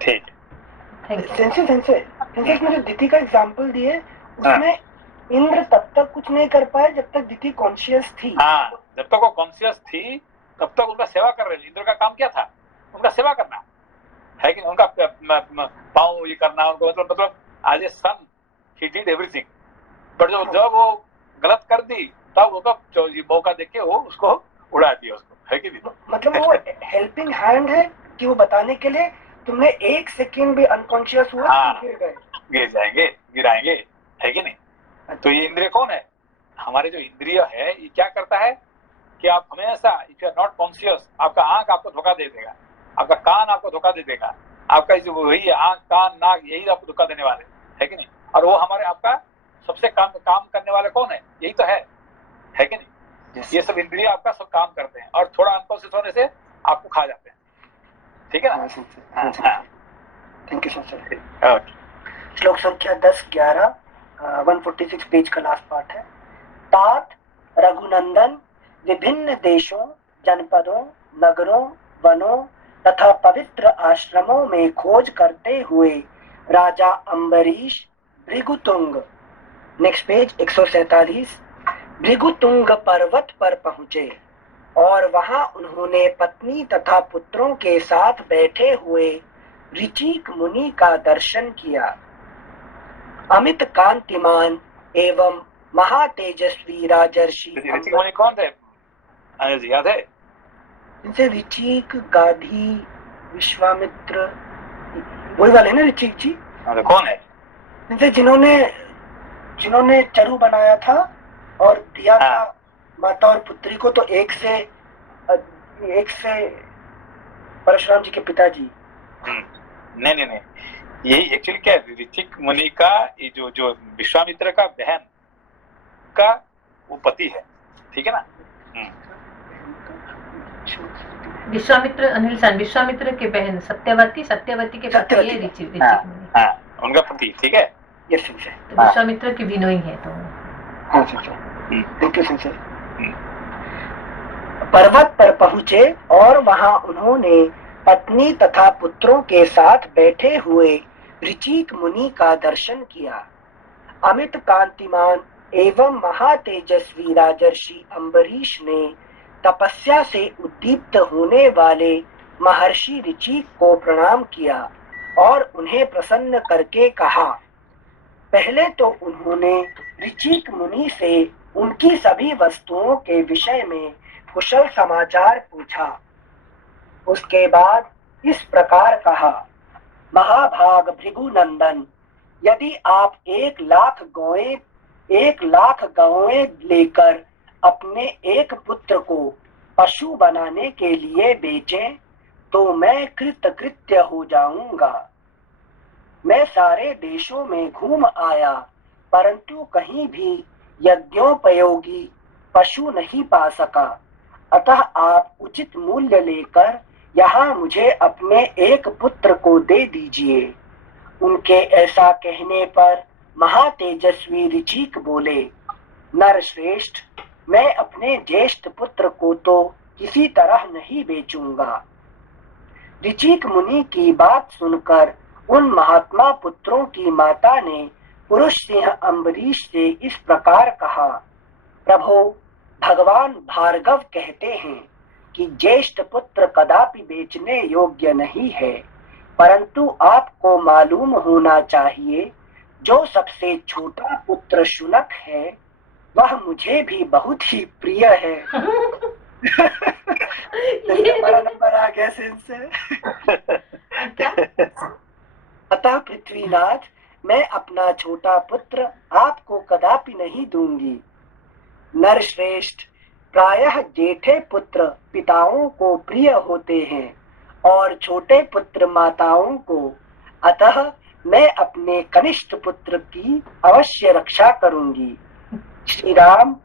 ठीक है? सेंसे जो दिति का एग्जांपल दिए उसमें इंद्र तब तक कुछ नहीं कर पाए जब तक दिति कॉन्शियस थी। हाँ, जब तक वो कॉन्शियस थी तब तक उनका सेवा कर रहे थे। इंद्र का काम क्या था? उनका सेवा करना, है कि उनका पाँव ये करना, उनको मतलब आज ए सन ही डिड एवरीथिंग। बट जब वो गलत कर दी तब वो मौका देख के वो उसको उड़ा दिया उसको, है कि नहीं? मतलब वो हेल्पिंग हैंड है कि वो बताने के लिए तुमने 1 सेकेंड भी अनकॉन्शियस हुआ तो गिर गए, गिर जाएंगे, गिराएंगे, है कि नहीं? तो ये इंद्रिय कौन है? हमारे जो इंद्रिय है ये क्या करता है कि आप हमेशा, if you are not conscious, आपका आंख आपको धोखा दे देगा, आपका कान आपको धोखा दे देगा, आपका जो वही आंख कान नाक यही आपको धोखा देने वाले, है कि नहीं? और वो हमारे आपका सबसे काम करने वाले कौन है? यही तो है कि नहीं? ये सब इंद्रिय आपका सब काम करते हैं और थोड़ा अनकॉन्शियस होने से आपको खा जाते हैं, ठीक है ना? Thank you sir. श्लोक संख्या 10-11 146 पेज का लास्ट पार्ट है। तात रघुनंदन विभिन्न देशों, जनपदों, नगरों, वनों तथा पवित्र आश्रमों में खोज करते हुए राजा अम्बरीश भृगुतुंग, नेक्स्ट पेज 147, भृगुतुंग पर्वत पर पहुंचे और वहां उन्होंने पत्नी तथा पुत्रों के साथ बैठे हुए ऋचिक मुनि का दर्शन किया। अमित कांतिमान एवं महातेजस्वी राजर्षि। ऋचिक मुनि कौन थे? याद है? इनसे ऋचिक, गाधी, विश्वामित्र, वही वाले ना ऋचिक जी? कौन है? इनसे जिन्होंने चरु बनाया था और दिया था माता और पुत्री को, तो एक से परशुराम जी के पिताजी। नहीं, यही एक्चुअली क्या है, ऋचिक मुनि का ये जो विश्वामित्र का बहन का वो पति है, ठीक है ना। विश्वामित्र, अनिल सन, विश्वामित्र की बहन सत्यवती, सत्यवती के पति है ऋचिक मुनि। हाँ, उनका पति, ठीक है। Yes Singh sir. तो विश्वामित्र की बिनोई है तो। हाँ Singh sir, thank you Singh sir. पर्वत पर पहुंचे और वहां उन्होंने पत्नी तथा पुत्रों के साथ बैठे हुए ऋचिक मुनि का दर्शन किया। अमित कांतिमान एवं महातेजस्वी राजर्षि अम्बरीश ने तपस्या से उद्दीप्त होने वाले महर्षि ऋचिक को प्रणाम किया और उन्हें प्रसन्न करके कहा। पहले तो उन्होंने ऋचिक मुनि से उनकी सभी वस्तुओं के विषय में कुशल समाचार पूछा। उसके बाद इस प्रकार कहा, महाभाग भृगुनंदन, यदि आप 1,00,000 गौएं लेकर अपने एक पुत्र को पशु बनाने के लिए बेचें तो मैं कृतकृत्य हो जाऊंगा। मैं सारे देशों में घूम आया परंतु कहीं भी यज्ञोपयोगी पशु नहीं पा सका, अतः आप उचित मूल्य लेकर यहाँ मुझे अपने एक पुत्र को दे दीजिए। उनके ऐसा कहने पर महातेजस्वी ऋचिक बोले, नरश्रेष्ठ, मैं अपने ज्येष्ठ पुत्र को तो किसी तरह नहीं बेचूंगा। ऋचिक मुनि की बात सुनकर उन महात्मा पुत्रों की माता ने पुरुष सिंह अम्बरीश से इस प्रकार कहा, प्रभो, भगवान भार्गव कहते हैं कि ज्येष्ठ पुत्र कदापि बेचने योग्य नहीं है, परंतु आपको मालूम होना चाहिए जो सबसे छोटा पुत्र शुनक है वह मुझे भी बहुत ही प्रिय है। हमारा नंबर आ गया से। अतः पृथ्वीनाथ, मैं अपना छोटा पुत्र आपको कदापि नहीं दूंगी। नरश्रेष्ठ, प्रायः जेठे पुत्र पिताओं को प्रिय होते हैं और छोटे पुत्र माताओं को, अतः मैं अपने कनिष्ठ पुत्र की अवश्य रक्षा करूंगी। श्री राम,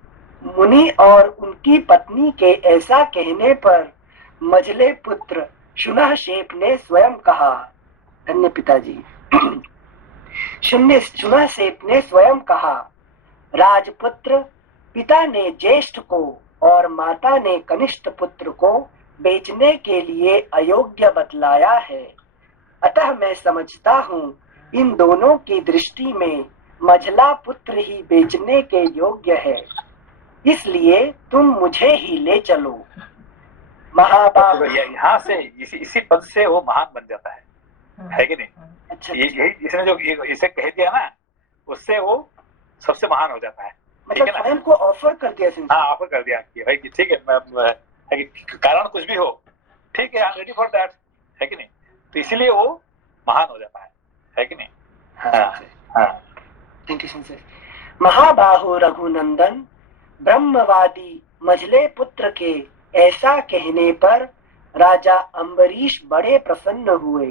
मुनि और उनकी पत्नी के ऐसा कहने पर मझले पुत्र शुनहशेप ने स्वयं कहा, धन्य पिताजी। शुनहशेप ने स्वयं कहा, राजपुत्र, पिता ने ज्येष्ठ को और माता ने कनिष्ठ पुत्र को बेचने के लिए अयोग्य बतलाया है, अतः मैं समझता हूँ इन दोनों की दृष्टि में मझला पुत्र ही बेचने के योग्य है, इसलिए तुम मुझे ही ले चलो। महाबाहु, यहाँ से इसी पद से वो महान बन जाता है कि नहीं? अच्छा, इसने जो इसे कह दिया ना, उससे वो सबसे महान हो जाता है। मतलब स्वयं को ऑफर कर दिया। हाँ, ऑफर कर दिया कि भाई ठीक है, कारण कुछ भी हो, ठीक है, I am ready for that, है कि नहीं? तो इसीलिए वो महान हो जाता है कि नहीं? हाँ। Thank you sir. महाबाहु रघुनंदन, ब्रह्मवादी मझले पुत्र के ऐसा कहने पर राजा अम्बरीश बड़े प्रसन्न हुए।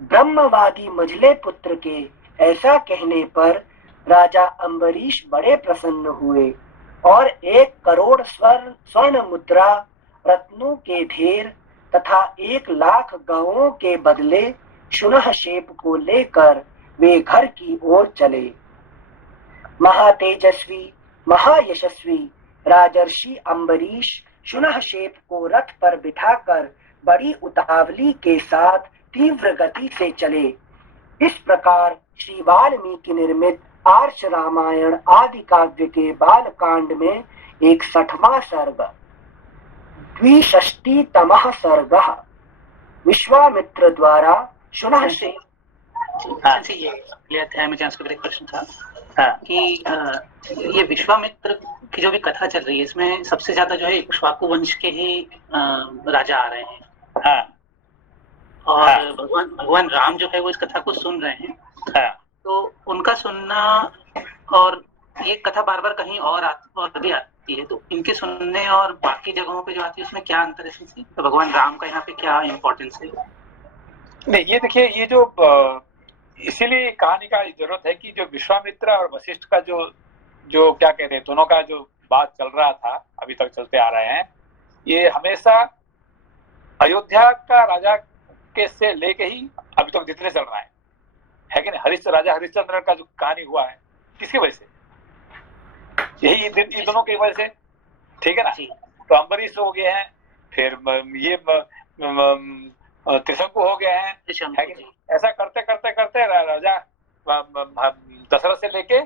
ब्रह्मवादी मझले पुत्र के ऐसा कहने पर राजा अम्बरीश बड़े प्रसन्न हुए और 1 करोड़ स्वर्ण मुद्रा, रत्नों के ढेर तथा 1,00,000 गौओं के बदले शुनहशेप को लेकर वे घर की ओर चले। महातेजस्वी महायशस्वी राजर्षि अम्बरीश शुनहशेप को रथ पर बिठाकर बड़ी उतावली के साथ तीव्र गति से चले। इस प्रकार श्री वाल्मीकि निर्मित आर्ष रामायण आदि काव्य के बाल कांड में 61वां सर्ग, 62तमः सर्ग, विश्वामित्र द्वारा शुनहशेप। अध्याय में एक प्रश्न था कि ये विश्वामित्र की जो भी कथा चल रही है, इसमें सबसे ज्यादा जो है इक्ष्वाकु वंश के ही राजा आ रहे हैं। और भगवान राम जो है वो इस कथा को सुन रहे हैं। तो उनका सुनना और ये कथा बार बार कहीं और भी आती है, तो इनके सुनने और बाकी जगहों पे जो आती है उसमें क्या अंतर है? तो भगवान राम का यहाँ पे क्या इम्पोर्टेंस है? नहीं, ये देखिए, ये जो इसीलिए कहानी का जरूरत है कि जो विश्वामित्र और वशिष्ठ का जो जो क्या कहते हैं दोनों का जो बात चल रहा था अभी तक चलते आ रहे हैं, ये हमेशा अयोध्या का राजा के से लेके ही अभी तक जितने चल रहा है कि नहीं। राजा हरिश्चंद्र का जो कहानी हुआ है किसकी वजह से, यही इन दोनों की वजह से, ठीक है ना। तो अम्बरीश हो गए हैं, फिर ये त्रिशंकु हो गए हैं, है कि नहीं। ऐसा करते करते करते राजा दशरथ से लेके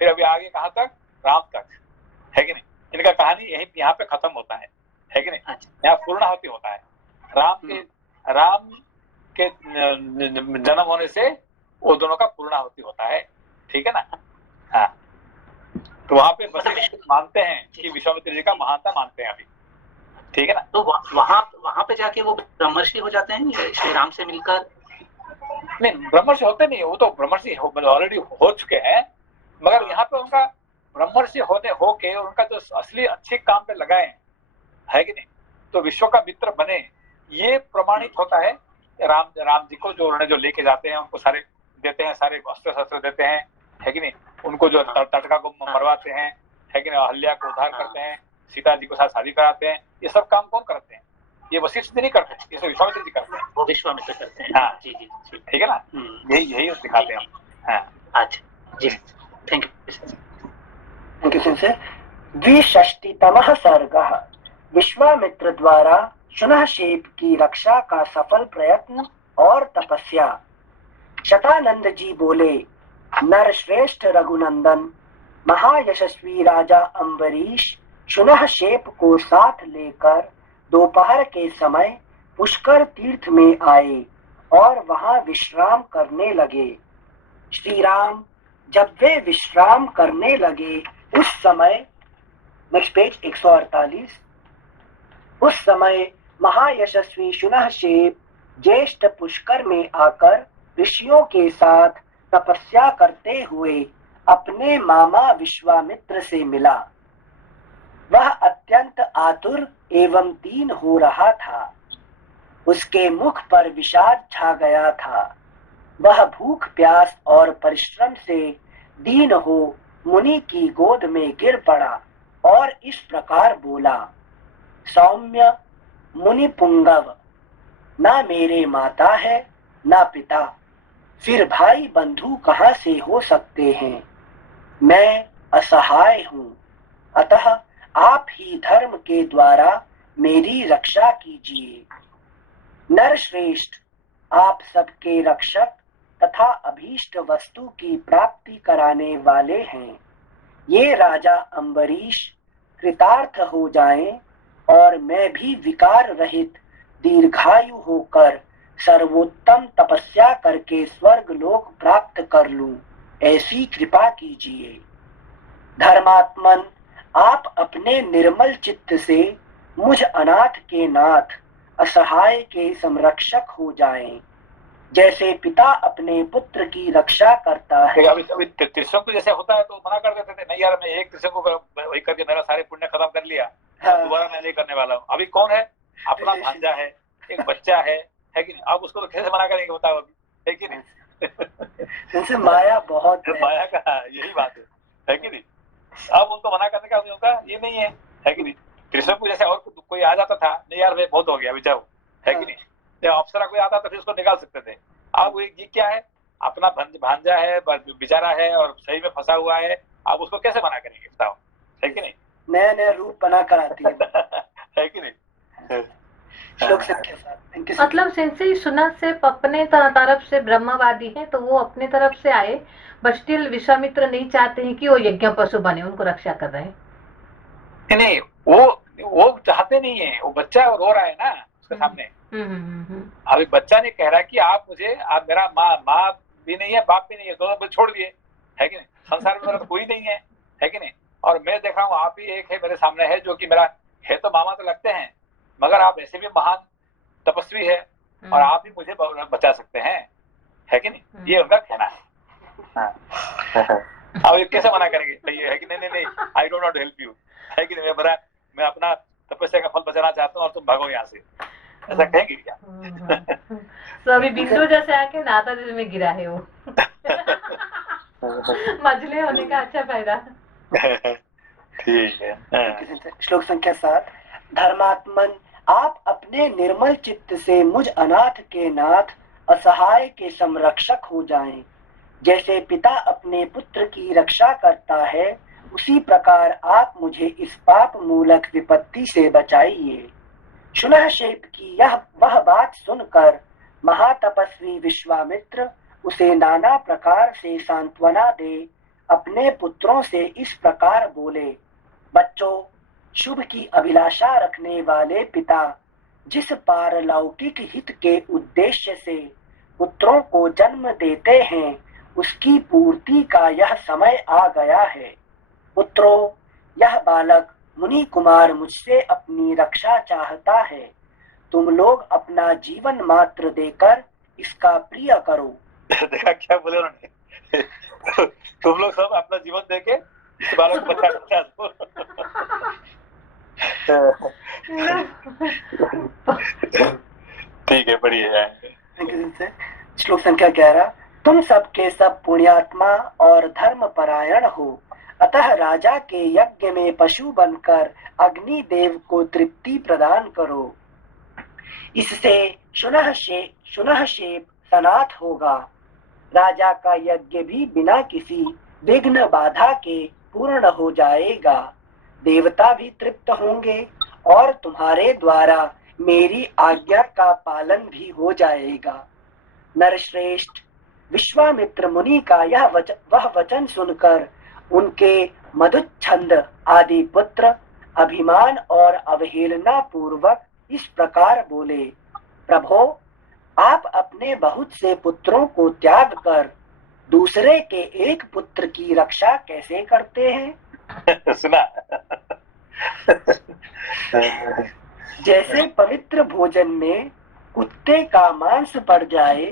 फिर अभी आगे कहाँ तक, राम तक, है कि नहीं। इनका कहानी यही यहाँ पे खत्म होता है कि नहीं। यहाँ पूर्णाहुति होता है राम के जन्म होने से वो दोनों का पूर्णाहुति होता है, ठीक है ना। हाँ, तो वहाँ पे वशिष्ठ मानते हैं कि विश्वामित्र जी का महानता मानते हैं अभी, ठीक है ना। तो वहाँ पे जाके वो ब्रह्मर्षि हो जाते हैं श्री राम से मिलकर? नहीं, ब्रह्मर्षि होते नहीं, वो तो ब्रह्मर्षि ऑलरेडी हो चुके हैं, मगर यहाँ पे उनका ब्रह्मर्षि होके उनका जो असली अच्छे काम पे लगाए, है कि नहीं, तो विश्व का मित्र बने, ये प्रमाणित होता है। राम जी को जो उन्होंने जो लेके जाते हैं, उनको सारे देते हैं, सारे अस्त्र शस्त्र देते हैं, है कि नहीं। उनको जो तटका को मरवाते हैं, है कि नहीं, अहल्या को उद्धार करते हैं, सीता जी को साथ शादी कराते हैं, ये सब काम कौन करते हैं, ये वशिष्ठ जी नहीं करते, ये सब विश्वामित्र जी करते हैं, वो विश्वामित्र करते हैं। हाँ जी, ठीक है ना। यही दिखाते हैं हम। हाँ, अच्छा जी, थैंक यू सिंसे। द्विषष्टितमः सर्गः। विश्वामित्र द्वारा शुनहशेप की रक्षा का सफल प्रयत्न और तपस्या। शतानंद जी बोले, नरश्रेष्ठ रघुनंदन, महायशस्वी राजा अम्बरीश शुनहशेप को साथ लेकर दोपहर के समय पुष्कर तीर्थ में आए और वहां विश्राम करने लगे। श्री राम जब वे विश्राम करने लगे उस समय, नेक्स्ट पेज 148, उस समय महायशस्वी शुनहशेप ज्येष्ठ पुष्कर में आकर ऋषियों के साथ तपस्या करते हुए अपने मामा विश्वामित्र से मिला। वह अत्यंत आतुर एवं दीन हो रहा था। उसके मुख पर विषाद छा गया था। वह भूख प्यास और परिश्रम से दीन हो मुनि की गोद में गिर पड़ा और इस प्रकार बोला, सौम्य मुनि पुंगव, ना मेरे माता है ना पिता, फिर भाई बंधु कहाँ से हो सकते हैं। मैं असहाय हूँ, अतः आप ही धर्म के द्वारा मेरी रक्षा कीजिए। नरश्रेष्ठ, आप सबके रक्षक तथा अभीष्ट वस्तु की प्राप्ति कराने वाले हैं। ये राजा अम्बरीश कृतार्थ हो जाएं और मैं भी विकार रहित दीर्घायु होकर सर्वोत्तम तपस्या करके स्वर्ग लोक प्राप्त कर लूं, ऐसी कृपा कीजिए। धर्मात्मन, आप अपने निर्मल चित्त से मुझ अनाथ के नाथ असहाय के संरक्षक हो जाएं, जैसे पिता अपने पुत्र की रक्षा करता है। अभी त्रिशंकु जैसे होता है तो मना कर देते थे, नहीं यार मैं एक त्रिशंकु वही करके मेरा सारे पुण्य खत्म कर लिया, दोबारा मैं नहीं करने वाला हूँ। अभी कौन है, अपना भांजा है, एक बच्चा है कि नहीं। अब उसको तो कैसे मना करेंगे बताओ, अभी है कि नहीं। इनसे माया बहुत है। माया का यही बात है कि नहीं। अब उनको मना करने का उनका ये नहीं है कि नहीं। त्रिशंकु जैसे और कोई आ जाता था, नहीं यार वे बहुत हो गया, अभी जाओ, है कि नहीं। जब अप्सरा कोई आता तो फिर उसको निकाल सकते थे। अब ये क्या है, अपना भांजा है, बेचारा है और सही में फंसा हुआ है, अब उसको कैसे मना करेंगे बताओ, है कि नहीं। नया नया रूप बना कर आती है कि नहीं। मतलब सिंसे सुना से अपने तरफ से ब्रह्मवादी है, तो वो अपने तरफ से आए, बट स्टिल विश्वामित्र नहीं चाहते हैं कि वो यज्ञ पशु बने, उनको रक्षा कर रहे हैं। नहीं, वो चाहते नहीं है। वो बच्चा रो रहा है ना उसके सामने। अभी बच्चा नहीं कह रहा कि आप मुझे, आप मेरा माँ भी नहीं है, बाप भी नहीं है, दोनों छोड़ दिए, है कि नहीं। संसार में मेरा तो कोई नहीं है कि नहीं। और मैं देख रहा हूँ आप ही एक है मेरे सामने है, जो कि मेरा है तो मामा तो लगते हैं, मगर आप ऐसे भी महान तपस्वी है और आप ही मुझे बचा सकते हैं, है कि नहीं। ये उनका कहना है। अब ये कैसे मना करेंगे, सही है कि नहीं, I don't not help you, है कि नहीं। मैं अपना तपस्या का फल बचाना चाहता हूँ और तुम भागो यहाँ से, ऐसा कहेंगे क्या। तो अभी बिंदु जैसे आके नाता दिल में गिरा है वो। मजले होने का अच्छा फायदा। ठीक है। श्लोक संख्या 7। धर्मात्मन, आप अपने निर्मल चित्त से मुझ अनाथ के नाथ, असहाय के संरक्षक हो जाएं। जैसे पिता अपने पुत्र की रक्षा करता है, उसी प्रकार आप मुझे इस पाप मूलक विपत्ति से बचाइए। शुनहशेप की वह बात सुनकर महातपस्वी विश्वामित्र उसे नाना प्रकार से सांत्वना दे अपने पुत्रों से इस प्रकार बोले। बच्चों, शुभ की अभिलाषा रखने वाले पिता जिस पारलौकिक हित के उद्देश्य से पुत्रों को जन्म देते हैं, उसकी पूर्ति का यह समय आ गया है। पुत्रों, यह बालक मुनि कुमार मुझसे अपनी रक्षा चाहता है। तुम लोग अपना जीवन मात्र देकर इसका प्रिय करो। देखा क्या बोले उन्होंने? तुम लोग सब अपना जीवन देके इस बालक को बचा दो। ठीक है, बढ़िया है। श्लोक संख्या 11। तुम सबके सब पुण्यात्मा और धर्म परायण हो, अतः राजा के यज्ञ में पशु बनकर अग्नि देव को तृप्ति प्रदान करो। इससे शुनहशेप सनाथ होगा। राजा का यज्ञ भी बिना किसी विघ्न बाधा के पूर्ण हो जाएगा। देवता भी तृप्त होंगे और तुम्हारे द्वारा मेरी आज्ञा का पालन भी हो जाएगा। नरश्रेष्ठ, विश्वामित्र मुनि का वह वचन सुनकर उनके मधुच्छंद आदि पुत्र अभिमान और अवहेलना पूर्वक इस प्रकार बोले। प्रभो, आप अपने बहुत से पुत्रों को त्याग कर दूसरे के एक पुत्र की रक्षा कैसे करते हैं? सुना? जैसे पवित्र भोजन में कुत्ते का मांस पड़ जाए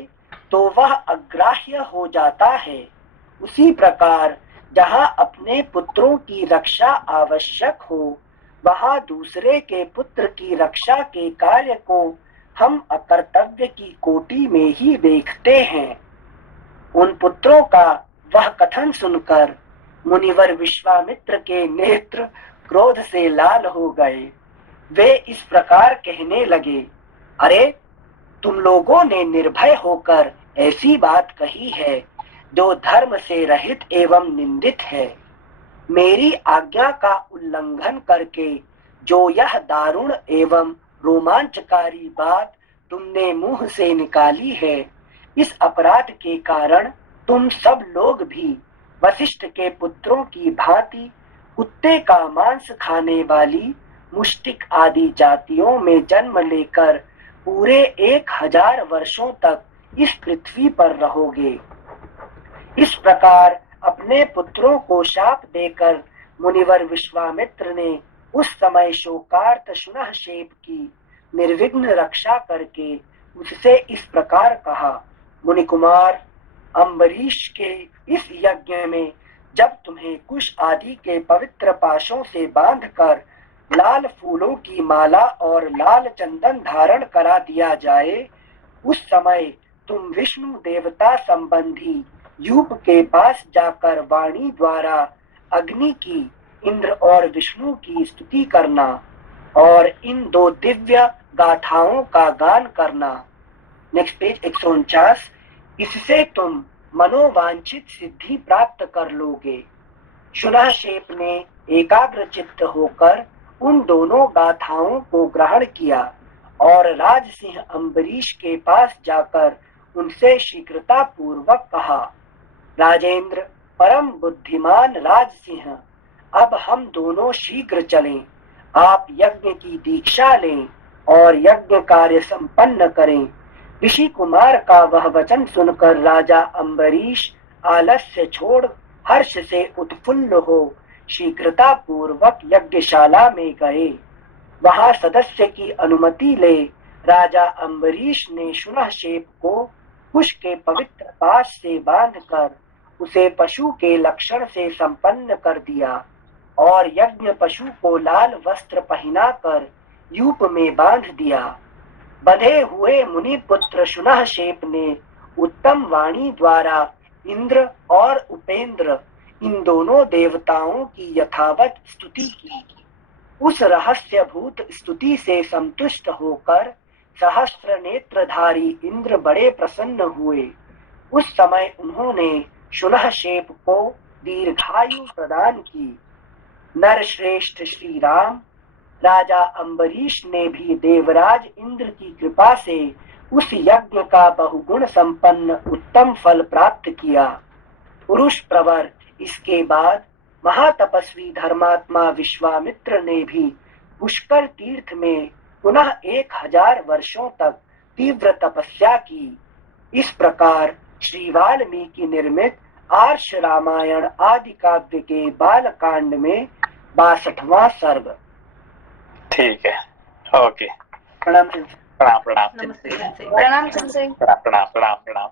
तो वह अग्राह्य हो जाता है, उसी प्रकार जहाँ अपने पुत्रों की रक्षा आवश्यक हो, वहाँ दूसरे के पुत्र की रक्षा के कार्य को हम अकर्तव्य की कोटि में ही देखते हैं। उन पुत्रों का वह कथन सुनकर मुनिवर विश्वामित्र के नेत्र क्रोध से लाल हो गए। वे इस प्रकार कहने लगे, अरे, तुम लोगों ने निर्भय होकर ऐसी बात कही है जो धर्म से रहित एवं निंदित है। मेरी आज्ञा का उल्लंघन करके जो यह दारुण एवं रोमांचकारी बात तुमने मुंह से निकाली है, इस अपराध के कारण तुम सब लोग भी वशिष्ठ के पुत्रों की भांति कुत्ते का मांस खाने वाली मुष्टिक आदि जातियों में जन्म लेकर पूरे 1000 वर्षों तक इस पृथ्वी पर रहोगे। इस प्रकार अपने पुत्रों को शाप देकर मुनिवर विश्वामित्र ने उस समय शोकार्त शुनहशेप की निर्विघ्न रक्षा करके उससे इस प्रकार कहा, मुनि कुमार, अम्बरीश के इस यज्ञ में जब तुम्हें कुश आदि के पवित्र पाशों से बांधकर लाल फूलों की माला और लाल चंदन धारण करा दिया जाए, उस समय तुम विष्णु देवता संबंधी यूप के पास जाकर वाणी द्वारा अग्नि की, इंद्र और विष्णु की स्तुति करना और इन 2 दिव्य गाथाओं का गान करना। Next page 149। इससे तुम मनोवांछित सिद्धि प्राप्त कर लोगे। शुनहशेप ने एकाग्र चित्त होकर उन दोनों गाथाओं को ग्रहण किया और राजसिंह अम्बरीश के पास जाकर उनसे शीघ्रता पूर्वक कहा, राजेंद्र, परम बुद्धिमान राजसिंह, अब हम दोनों शीघ्र चलें। आप यज्ञ की दीक्षा लें और यज्ञ कार्य संपन्न करें। ऋषि कुमार का वह वचन सुनकर राजा अम्बरीश आलस्य छोड़ हर्ष से उत्फुल्ल हो शीघ्रता पूर्वक यज्ञशाला में गए। वहां सदस्य की अनुमति ले राजा अम्बरीश ने शुनहशेप को कुश के पवित्र पाश से बांधकर उसे पशु के लक्षण से संपन्न कर दिया और यज्ञ पशु को लाल वस्त्र पहनाकर यूप में बांध दिया। बंधे हुए मुनि पुत्र शुनहशेप ने उत्तम वाणी द्वारा इंद्र और उपेंद्र इन दोनों देवताओं की यथावत स्तुति की। उस रहस्यभूत स्तुति से संतुष्ट होकर सहस्त्र नेत्रधारी इंद्र बड़े प्रसन्न हुए। उस समय उन्होंने शुनहशेप को दीर्घायु प्रदान की। नरश्रेष्ठ श्री राम राजा अम्बरीश ने भी देवराज इंद्र की कृपा से उस यज्ञ का बहुगुण संपन्न उत्तम फल प्राप्त किया। पुरुष प्रवर इसके बाद महातपस्वी धर्मात्मा विश्वामित्र ने भी पुष्कर तीर्थ में पुनः 1000 वर्षों तक तीव्र तपस्या की। इस प्रकार श्री वाल्मीकि निर्मित आर्ष रामायण आदि काव्य के बालकांड में 62वां सर्ग। ठीक है, ओके। प्रणाम। प्रणाम प्रणाम नमस्ते सर। प्रणाम सर। प्रणाम प्रणाम प्रणाम प्रणाम।